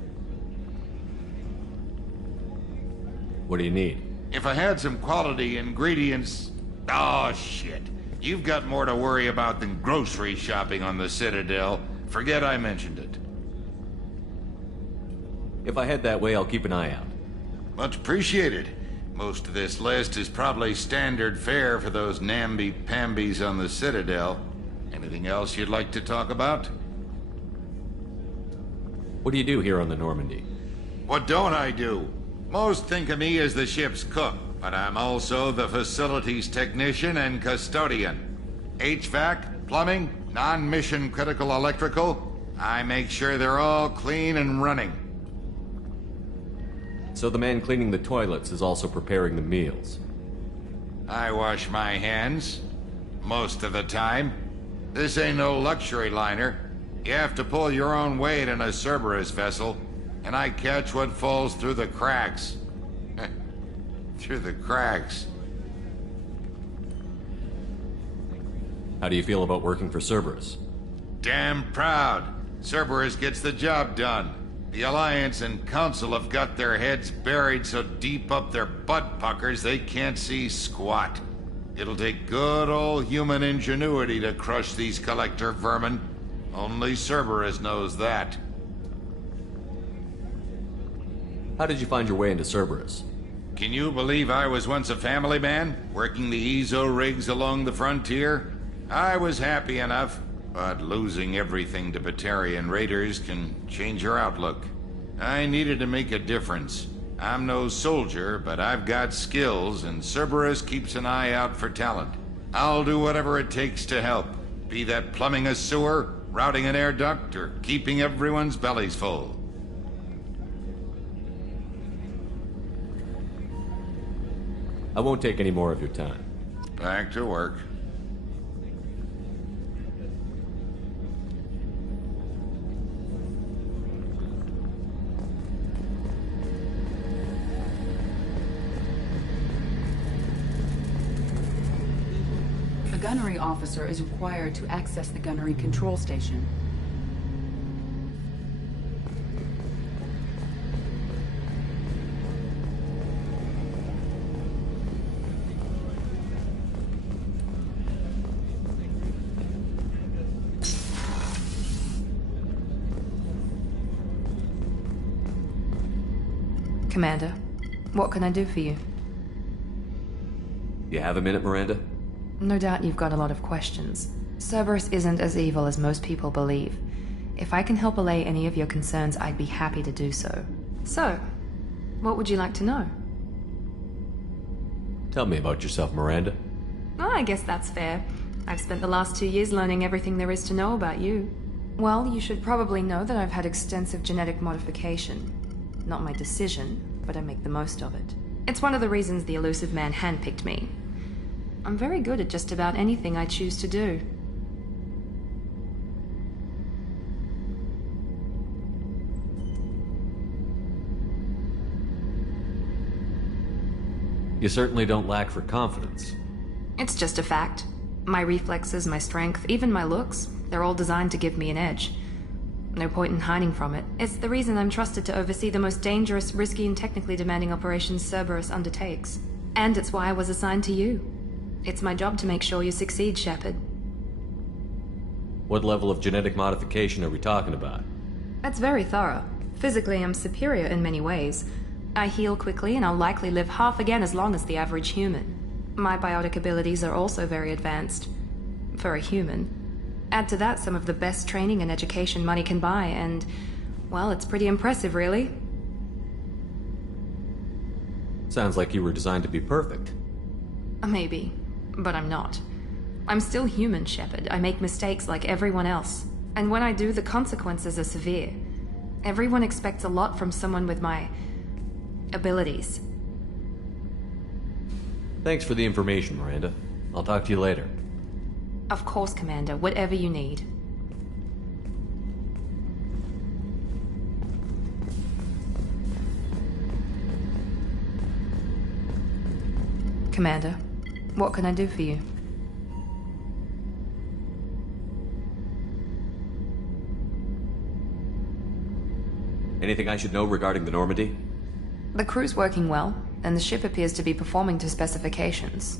What do you need? If I had some quality ingredients... Oh, shit. You've got more to worry about than grocery shopping on the Citadel. Forget I mentioned it. If I head that way, I'll keep an eye out. Much appreciated. Most of this list is probably standard fare for those namby-pambies on the Citadel. Anything else you'd like to talk about? What do you do here on the Normandy? What don't I do? Most think of me as the ship's cook, but I'm also the facilities technician and custodian. HVAC, plumbing, non-mission critical electrical. I make sure they're all clean and running. So the man cleaning the toilets is also preparing the meals. I wash my hands. Most of the time. This ain't no luxury liner. You have to pull your own weight in a Cerberus vessel, and I catch what falls through the cracks. Through the cracks. How do you feel about working for Cerberus? Damn proud. Cerberus gets the job done. The Alliance and Council have got their heads buried so deep up their butt puckers they can't see squat. It'll take good old human ingenuity to crush these collector vermin. Only Cerberus knows that. How did you find your way into Cerberus? Can you believe I was once a family man, working the EZO rigs along the frontier? I was happy enough, but losing everything to Batarian raiders can change your outlook. I needed to make a difference. I'm no soldier, but I've got skills, and Cerberus keeps an eye out for talent. I'll do whatever it takes to help, be that plumbing a sewer, routing an air duct, or keeping everyone's bellies full. I won't take any more of your time. Back to work. A gunnery officer is required to access the gunnery control station. Commander, what can I do for you? You have a minute, Miranda? No doubt you've got a lot of questions. Cerberus isn't as evil as most people believe. If I can help allay any of your concerns, I'd be happy to do so. So, what would you like to know? Tell me about yourself, Miranda. Oh, I guess that's fair. I've spent the last 2 years learning everything there is to know about you. Well, you should probably know that I've had extensive genetic modification. Not my decision, but I make the most of it. It's one of the reasons the elusive man handpicked me. I'm very good at just about anything I choose to do. You certainly don't lack for confidence. It's just a fact. My reflexes, my strength, even my looks, they're all designed to give me an edge. No point in hiding from it. It's the reason I'm trusted to oversee the most dangerous, risky, and technically demanding operations Cerberus undertakes. And it's why I was assigned to you. It's my job to make sure you succeed, Shepard. What level of genetic modification are we talking about? That's very thorough. Physically, I'm superior in many ways. I heal quickly, and I'll likely live half again as long as the average human. My biotic abilities are also very advanced. For a human. Add to that some of the best training and education money can buy, and, well, it's pretty impressive, really. Sounds like you were designed to be perfect. Maybe, but I'm not. I'm still human, Shepard. I make mistakes like everyone else. And when I do, the consequences are severe. Everyone expects a lot from someone with my abilities. Thanks for the information, Miranda. I'll talk to you later. Of course, Commander. Whatever you need. Commander, what can I do for you? Anything I should know regarding the Normandy? The crew's working well, and the ship appears to be performing to specifications.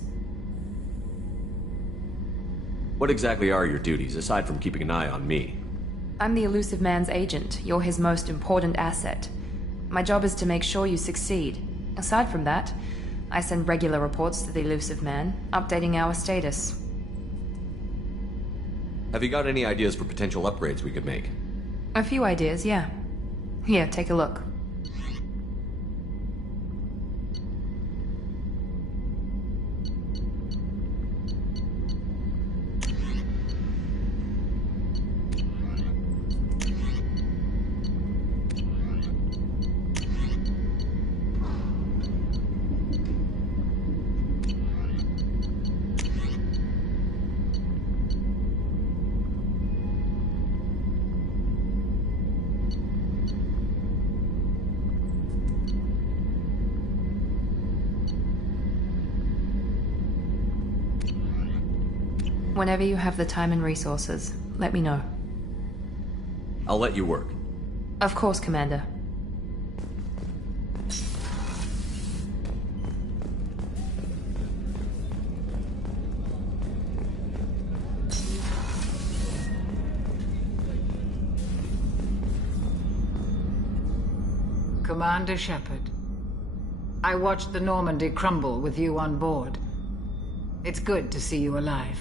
What exactly are your duties, aside from keeping an eye on me? I'm the elusive man's agent. You're his most important asset. My job is to make sure you succeed. Aside from that, I send regular reports to the elusive man, updating our status. Have you got any ideas for potential upgrades we could make? A few ideas, yeah. Here, take a look. Whenever you have the time and resources, let me know. I'll let you work. Of course, Commander. Commander Shepard, I watched the Normandy crumble with you on board. It's good to see you alive.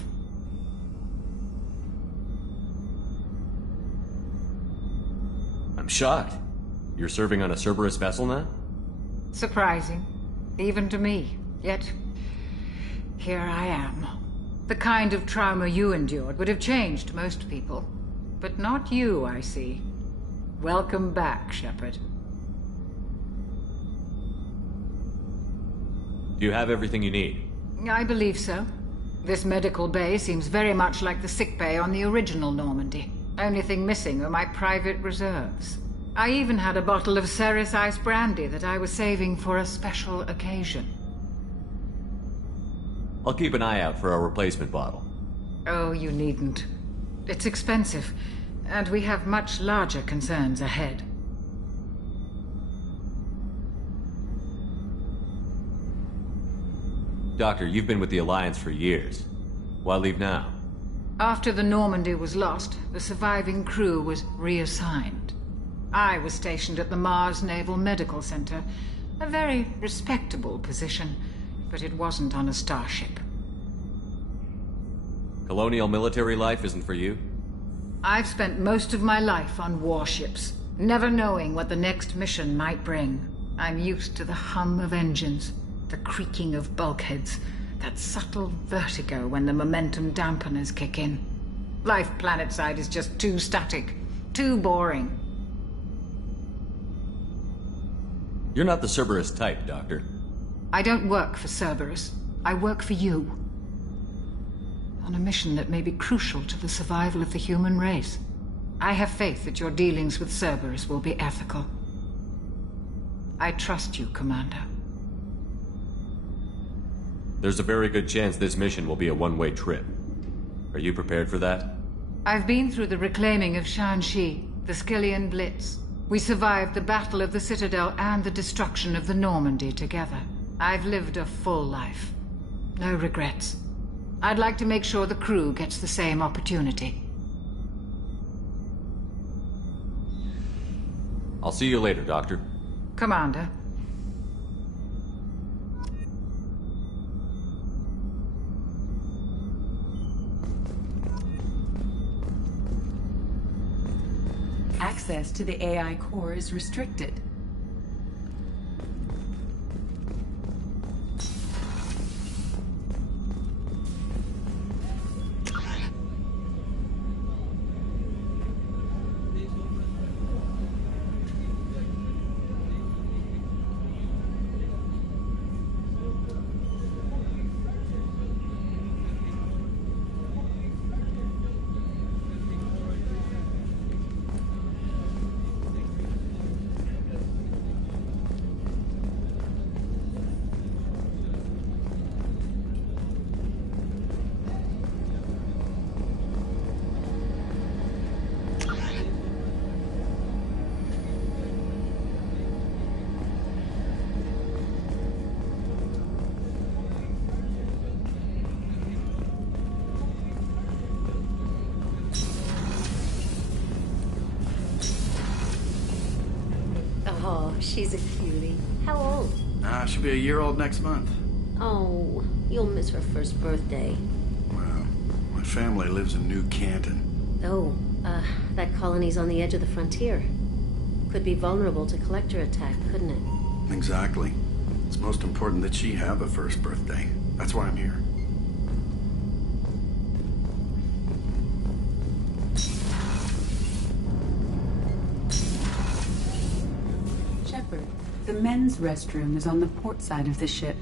I'm shocked. You're serving on a Cerberus vessel now? Surprising, even to me. Yet, here I am. The kind of trauma you endured would have changed most people. But not you, I see. Welcome back, Shepard. Do you have everything you need? I believe so. This medical bay seems very much like the sick bay on the original Normandy. Only thing missing are my private reserves. I even had a bottle of Ceres Ice brandy that I was saving for a special occasion. I'll keep an eye out for a replacement bottle. Oh, you needn't. It's expensive, and we have much larger concerns ahead. Doctor, you've been with the Alliance for years. Why leave now? After the Normandy was lost, the surviving crew was reassigned. I was stationed at the Mars Naval Medical Center, a very respectable position, but it wasn't on a starship. Colonial military life isn't for you? I've spent most of my life on warships, never knowing what the next mission might bring. I'm used to the hum of engines, the creaking of bulkheads, that subtle vertigo when the momentum dampeners kick in. Life planetside is just too static, too boring. You're not the Cerberus type, Doctor. I don't work for Cerberus. I work for you. On a mission that may be crucial to the survival of the human race. I have faith that your dealings with Cerberus will be ethical. I trust you, Commander. There's a very good chance this mission will be a one-way trip. Are you prepared for that? I've been through the reclaiming of Shanxi, the Skillian Blitz. We survived the Battle of the Citadel and the destruction of the Normandy together. I've lived a full life. No regrets. I'd like to make sure the crew gets the same opportunity. I'll see you later, Doctor. Commander. Access to the AI core is restricted. Oh, she's a cutie. How old? She'll be a year old next month. Oh, you'll miss her first birthday. Well, my family lives in New Canton. Oh, that colony's on the edge of the frontier. Could be vulnerable to collector attack, couldn't it? Exactly. It's most important that she have a first birthday. That's why I'm here. Shepard, the men's restroom is on the port side of the ship.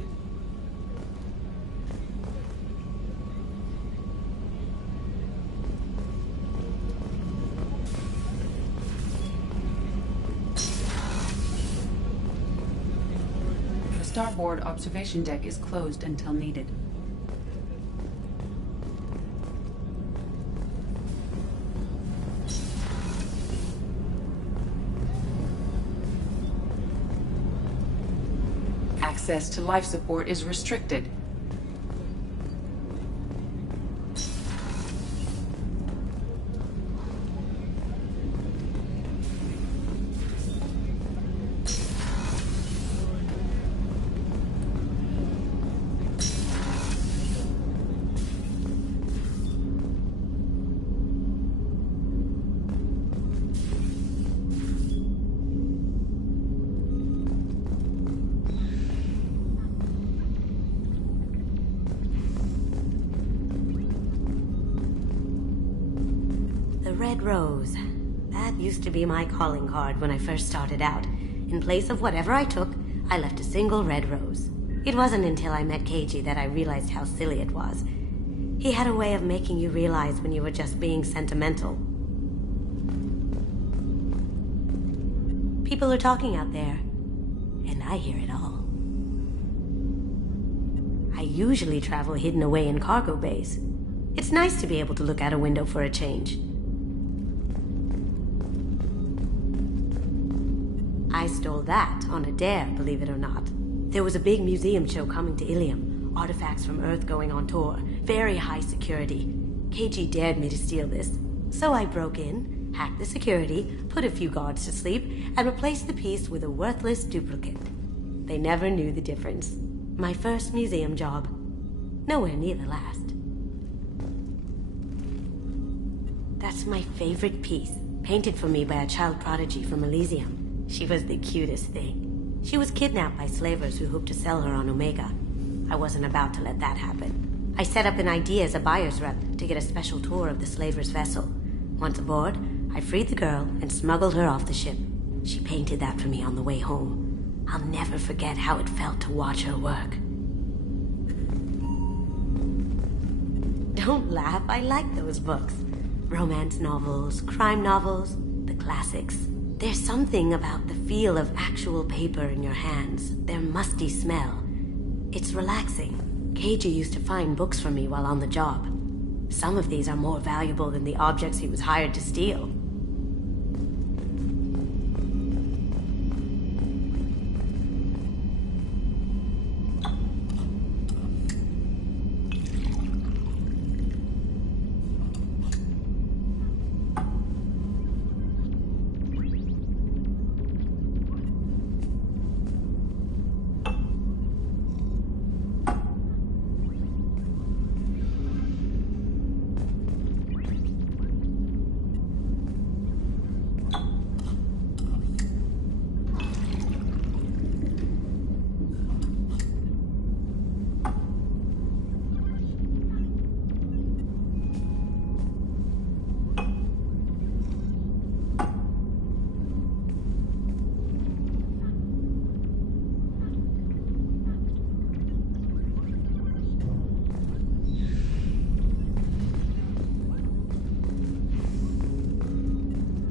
The starboard observation deck is closed until needed. access to life support is restricted. Red rose. That used to be my calling card when I first started out. In place of whatever I took, I left a single red rose. It wasn't until I met Keiji that I realized how silly it was. He had a way of making you realize when you were just being sentimental. People are talking out there, and I hear it all. I usually travel hidden away in cargo bays. It's nice to be able to look out a window for a change. I stole that on a dare, believe it or not. There was a big museum show coming to Ilium. Artifacts from Earth going on tour. Very high security. Keiji dared me to steal this. So I broke in, hacked the security, put a few guards to sleep, and replaced the piece with a worthless duplicate. They never knew the difference. My first museum job. Nowhere near the last. That's my favorite piece, painted for me by a child prodigy from Elysium. She was the cutest thing. She was kidnapped by slavers who hoped to sell her on Omega. I wasn't about to let that happen. I set up an ID as a buyer's rep to get a special tour of the slaver's vessel. Once aboard, I freed the girl and smuggled her off the ship. She painted that for me on the way home. I'll never forget how it felt to watch her work. Don't laugh, I like those books. Romance novels, crime novels, the classics. There's something about the feel of actual paper in your hands, their musty smell. It's relaxing. Keiji used to find books for me while on the job. Some of these are more valuable than the objects he was hired to steal.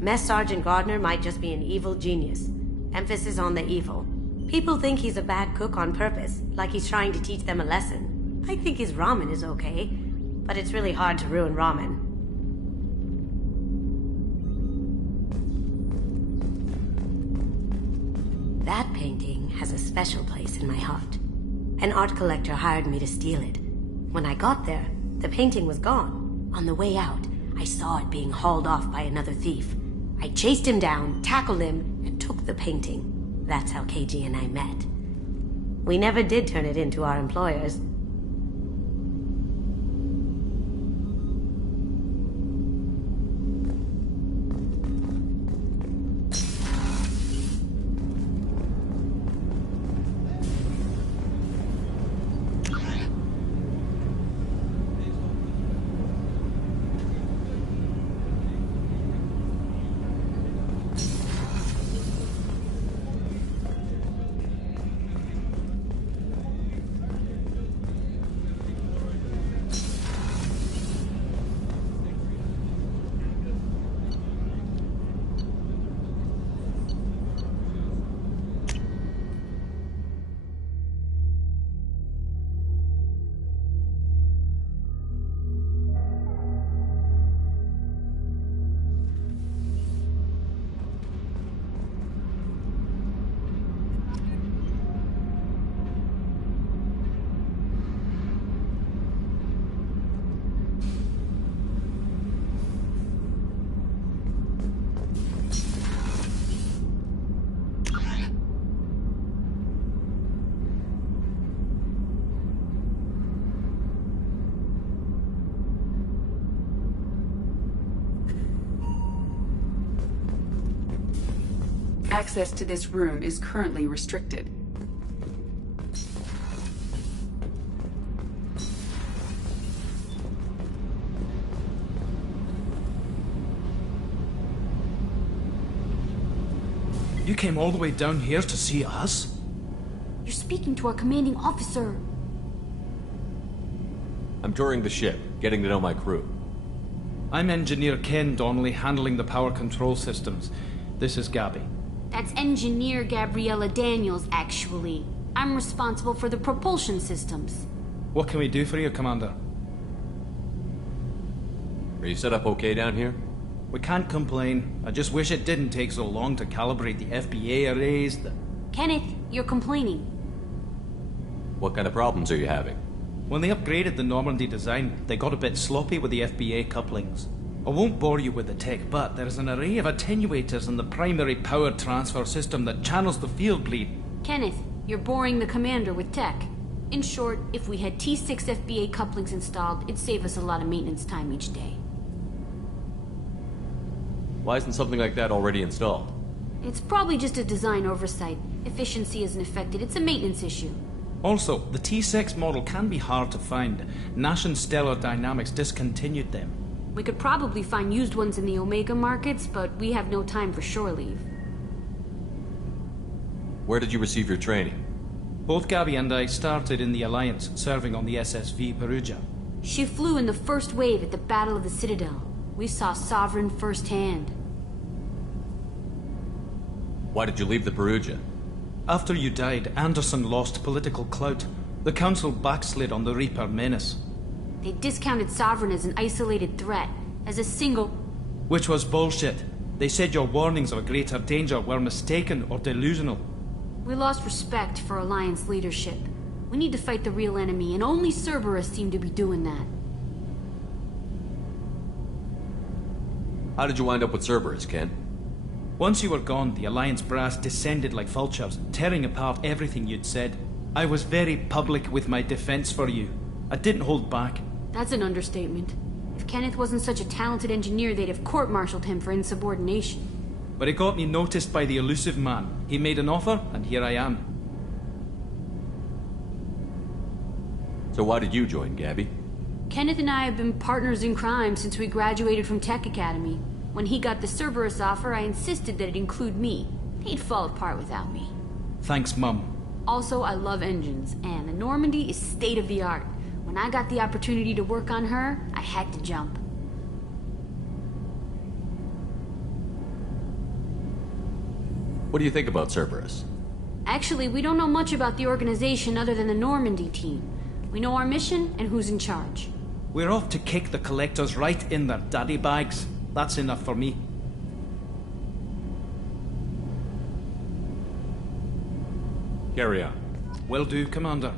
Mess Sergeant Gardner might just be an evil genius. Emphasis on the evil. People think he's a bad cook on purpose, like he's trying to teach them a lesson. I think his ramen is okay, but it's really hard to ruin ramen. That painting has a special place in my heart. An art collector hired me to steal it. When I got there, the painting was gone. On the way out, I saw it being hauled off by another thief. I chased him down, tackled him, and took the painting. That's how Keiji and I met. We never did turn it in to our employers. Access to this room is currently restricted. You came all the way down here to see us? You're speaking to our commanding officer. I'm touring the ship, getting to know my crew. I'm Engineer Ken Donnelly, handling the power control systems. This is Gabby. That's Engineer Gabriella Daniels, actually. I'm responsible for the propulsion systems. What can we do for you, Commander? Are you set up okay down here? We can't complain. I just wish it didn't take so long to calibrate the FBA arrays. Kenneth, you're complaining. What kind of problems are you having? When they upgraded the Normandy design, they got a bit sloppy with the FBA couplings. I won't bore you with the tech, but there is an array of attenuators in the primary power transfer system that channels the field bleed. Kenneth, you're boring the commander with tech. In short, if we had T6 FBA couplings installed, it'd save us a lot of maintenance time each day. Why isn't something like that already installed? It's probably just a design oversight. Efficiency isn't affected. It's a maintenance issue. Also, the T6 model can be hard to find. Nash and Stellar Dynamics discontinued them. We could probably find used ones in the Omega markets, but we have no time for shore leave. Where did you receive your training? Both Gabby and I started in the Alliance, serving on the SSV Perugia. She flew in the first wave at the Battle of the Citadel. We saw Sovereign firsthand. Why did you leave the Perugia? After you died, Anderson lost political clout. The Council backslid on the Reaper menace. They discounted Sovereign as an isolated threat, as a single... Which was bullshit. They said your warnings of a greater danger were mistaken or delusional. We lost respect for Alliance leadership. We need to fight the real enemy, and only Cerberus seemed to be doing that. How did you wind up with Cerberus, Ken? Once you were gone, the Alliance brass descended like vultures, tearing apart everything you'd said. I was very public with my defense for you. I didn't hold back. That's an understatement. If Kenneth wasn't such a talented engineer, they'd have court-martialed him for insubordination. But it got me noticed by the elusive man. He made an offer, and here I am. So why did you join, Gabby? Kenneth and I have been partners in crime since we graduated from Tech Academy. When he got the Cerberus offer, I insisted that it include me. He'd fall apart without me. Thanks, Mum. Also, I love engines, and the Normandy is state-of-the-art. When I got the opportunity to work on her, I had to jump. What do you think about Cerberus? Actually, we don't know much about the organization other than the Normandy team. We know our mission and who's in charge. We're off to kick the Collectors right in their daddy bags. That's enough for me. Carry on. Will do, Commander.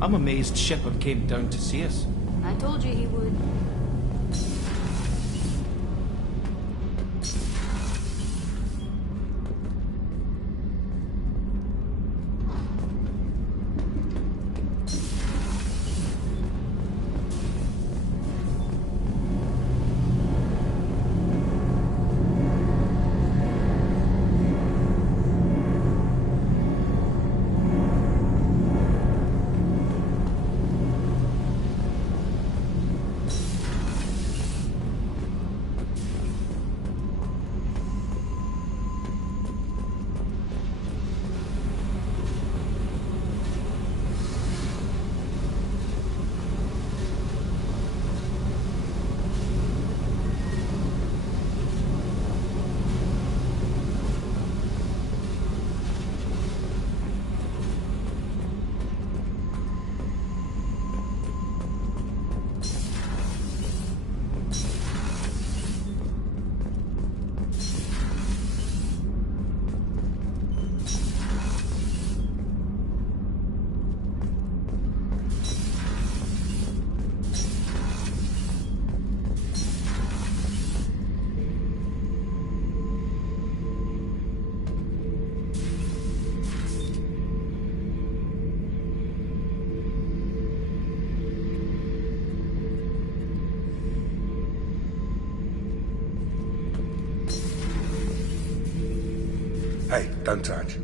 I'm amazed Shepard came down to see us. I told you he would. Hey, don't touch.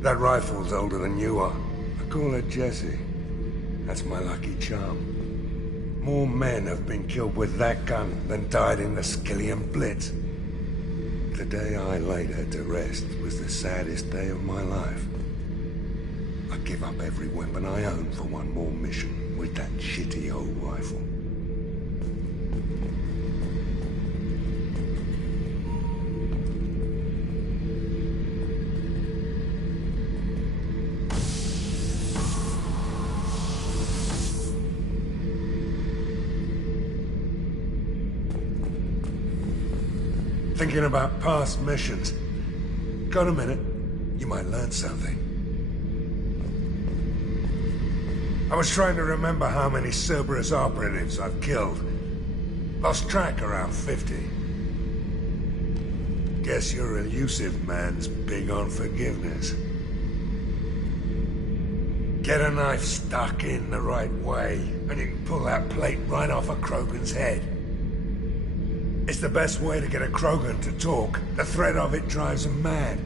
That rifle's older than you are. I call it Jesse. That's my lucky charm. More men have been killed with that gun than died in the Skillian Blitz. The day I laid her to rest was the saddest day of my life. I give up every weapon I own for one more mission with that shitty old rifle. Thinking about past missions. Got a minute? You might learn something. I was trying to remember how many Cerberus operatives I've killed. Lost track around 50. Guess your elusive man's big on forgiveness. Get a knife stuck in the right way, and you can pull that plate right off a Krogan's head. It's the best way to get a Krogan to talk. The threat of it drives him mad.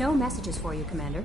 No messages for you, Commander.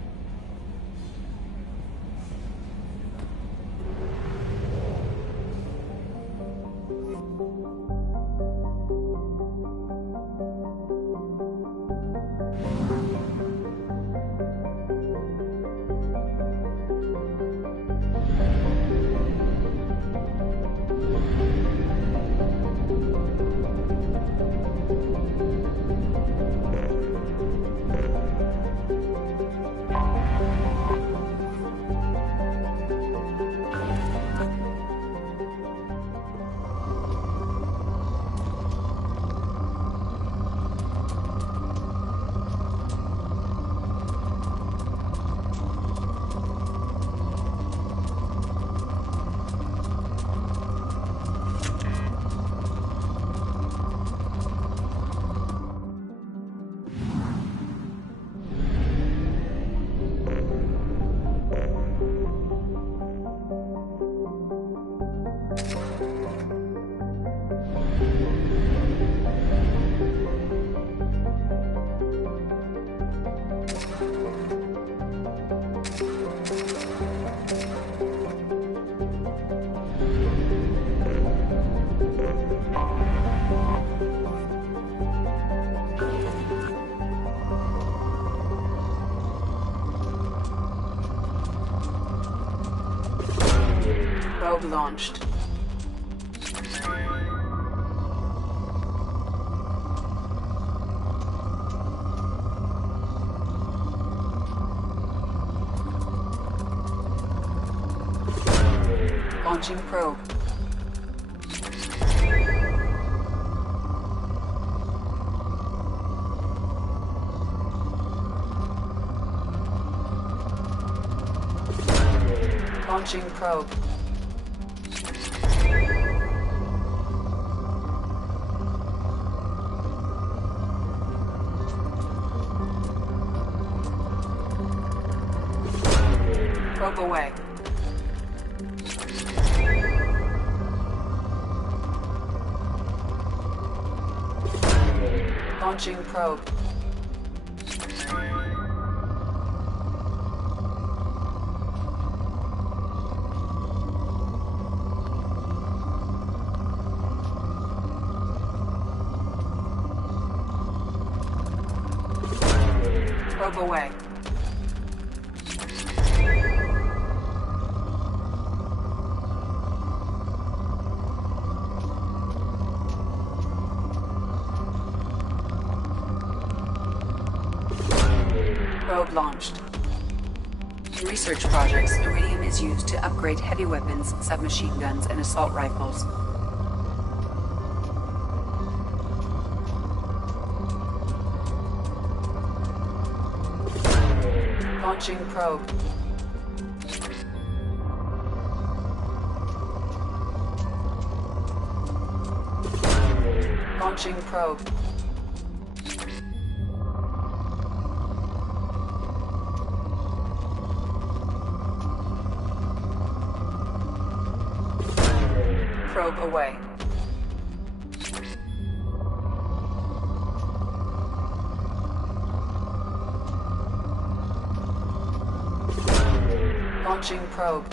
Probe launched. Launching probe. Launching probe. Probe away. Launching probe. Probe away. Probe launched. In research projects, iridium is used to upgrade heavy weapons, submachine guns, and assault rifles. Launching probe. Launching probe. Probe away. Launching probe.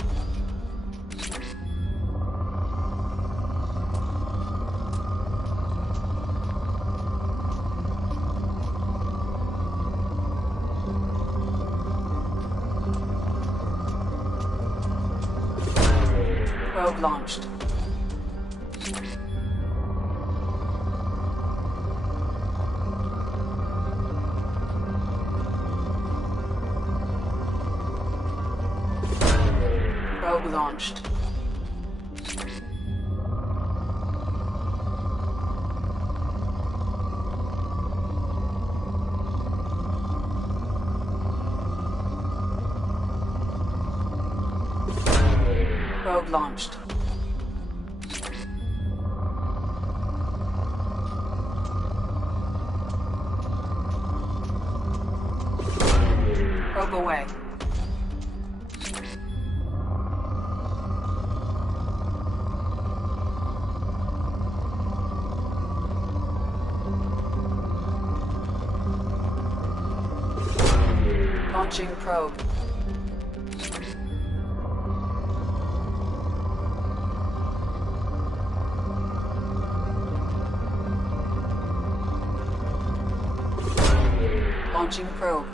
Probe launched. Probe launched. Probe launched. Probe away. Launching probe. Launching probe.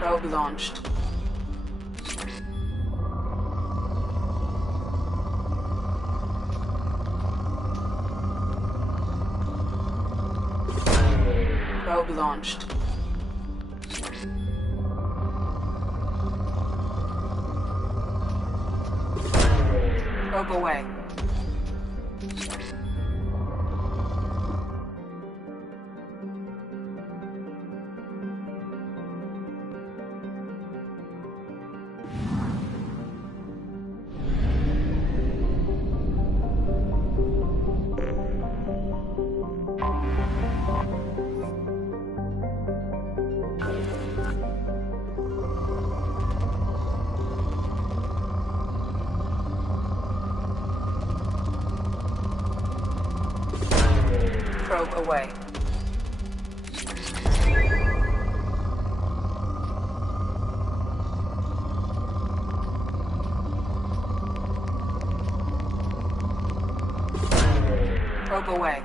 Probe launched. Probe launched. Probe away. Probe away. Probe away.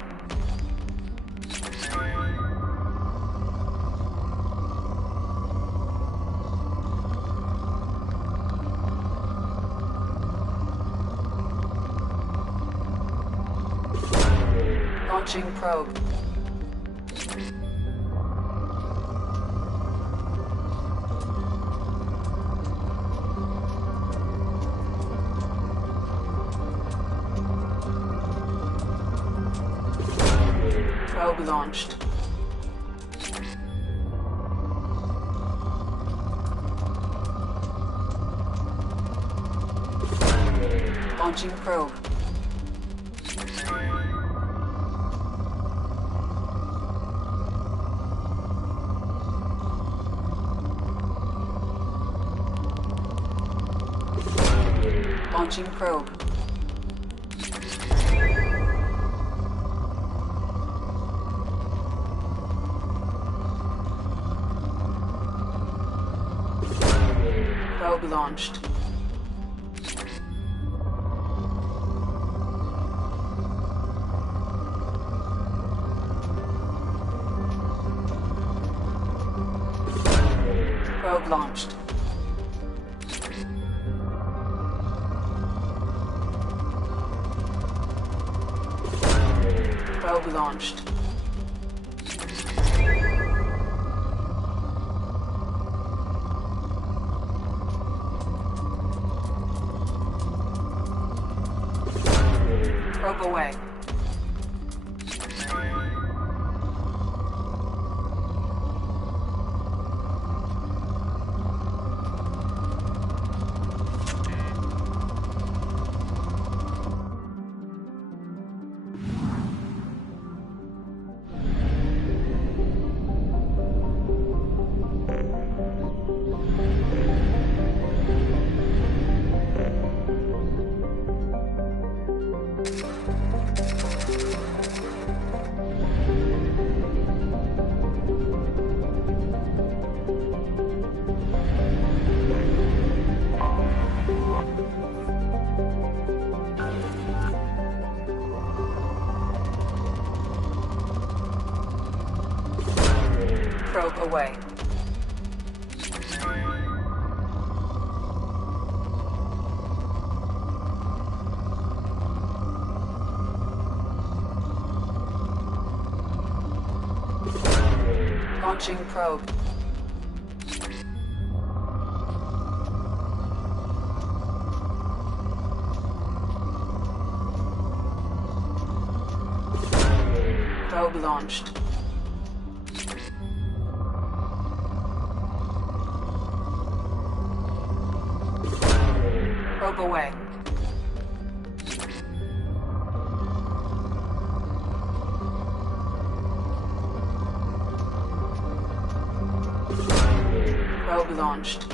Launching probe. Probe launched. Launching probe. Launching probe. Probe launched. Probe launched. Probe launched. Probe away. Probe away. Launching probe. Probe launched. Probe away. launched.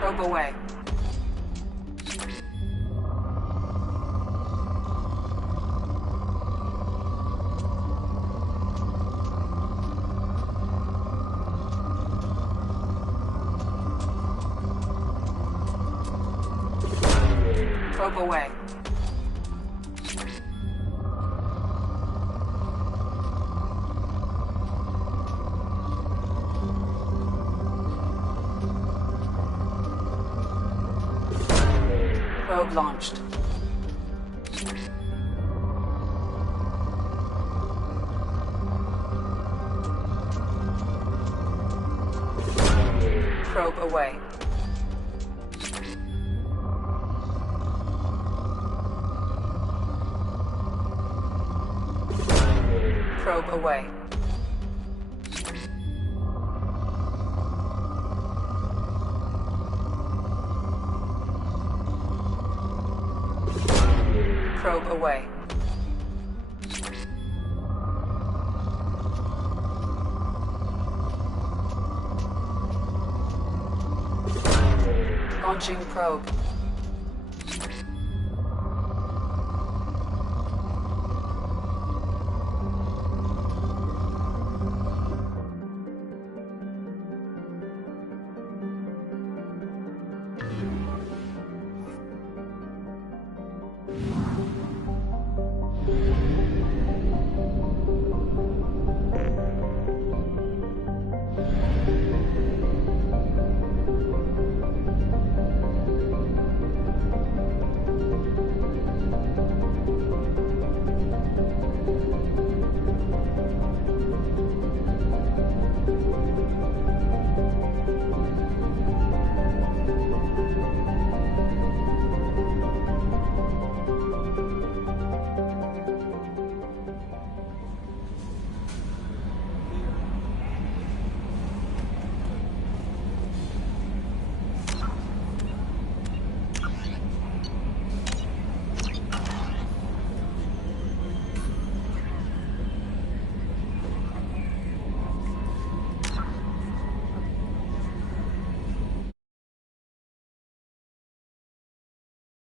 Probe away. Probe away. Probe launched. Probe away. Probe away. Probe away. Launching probe.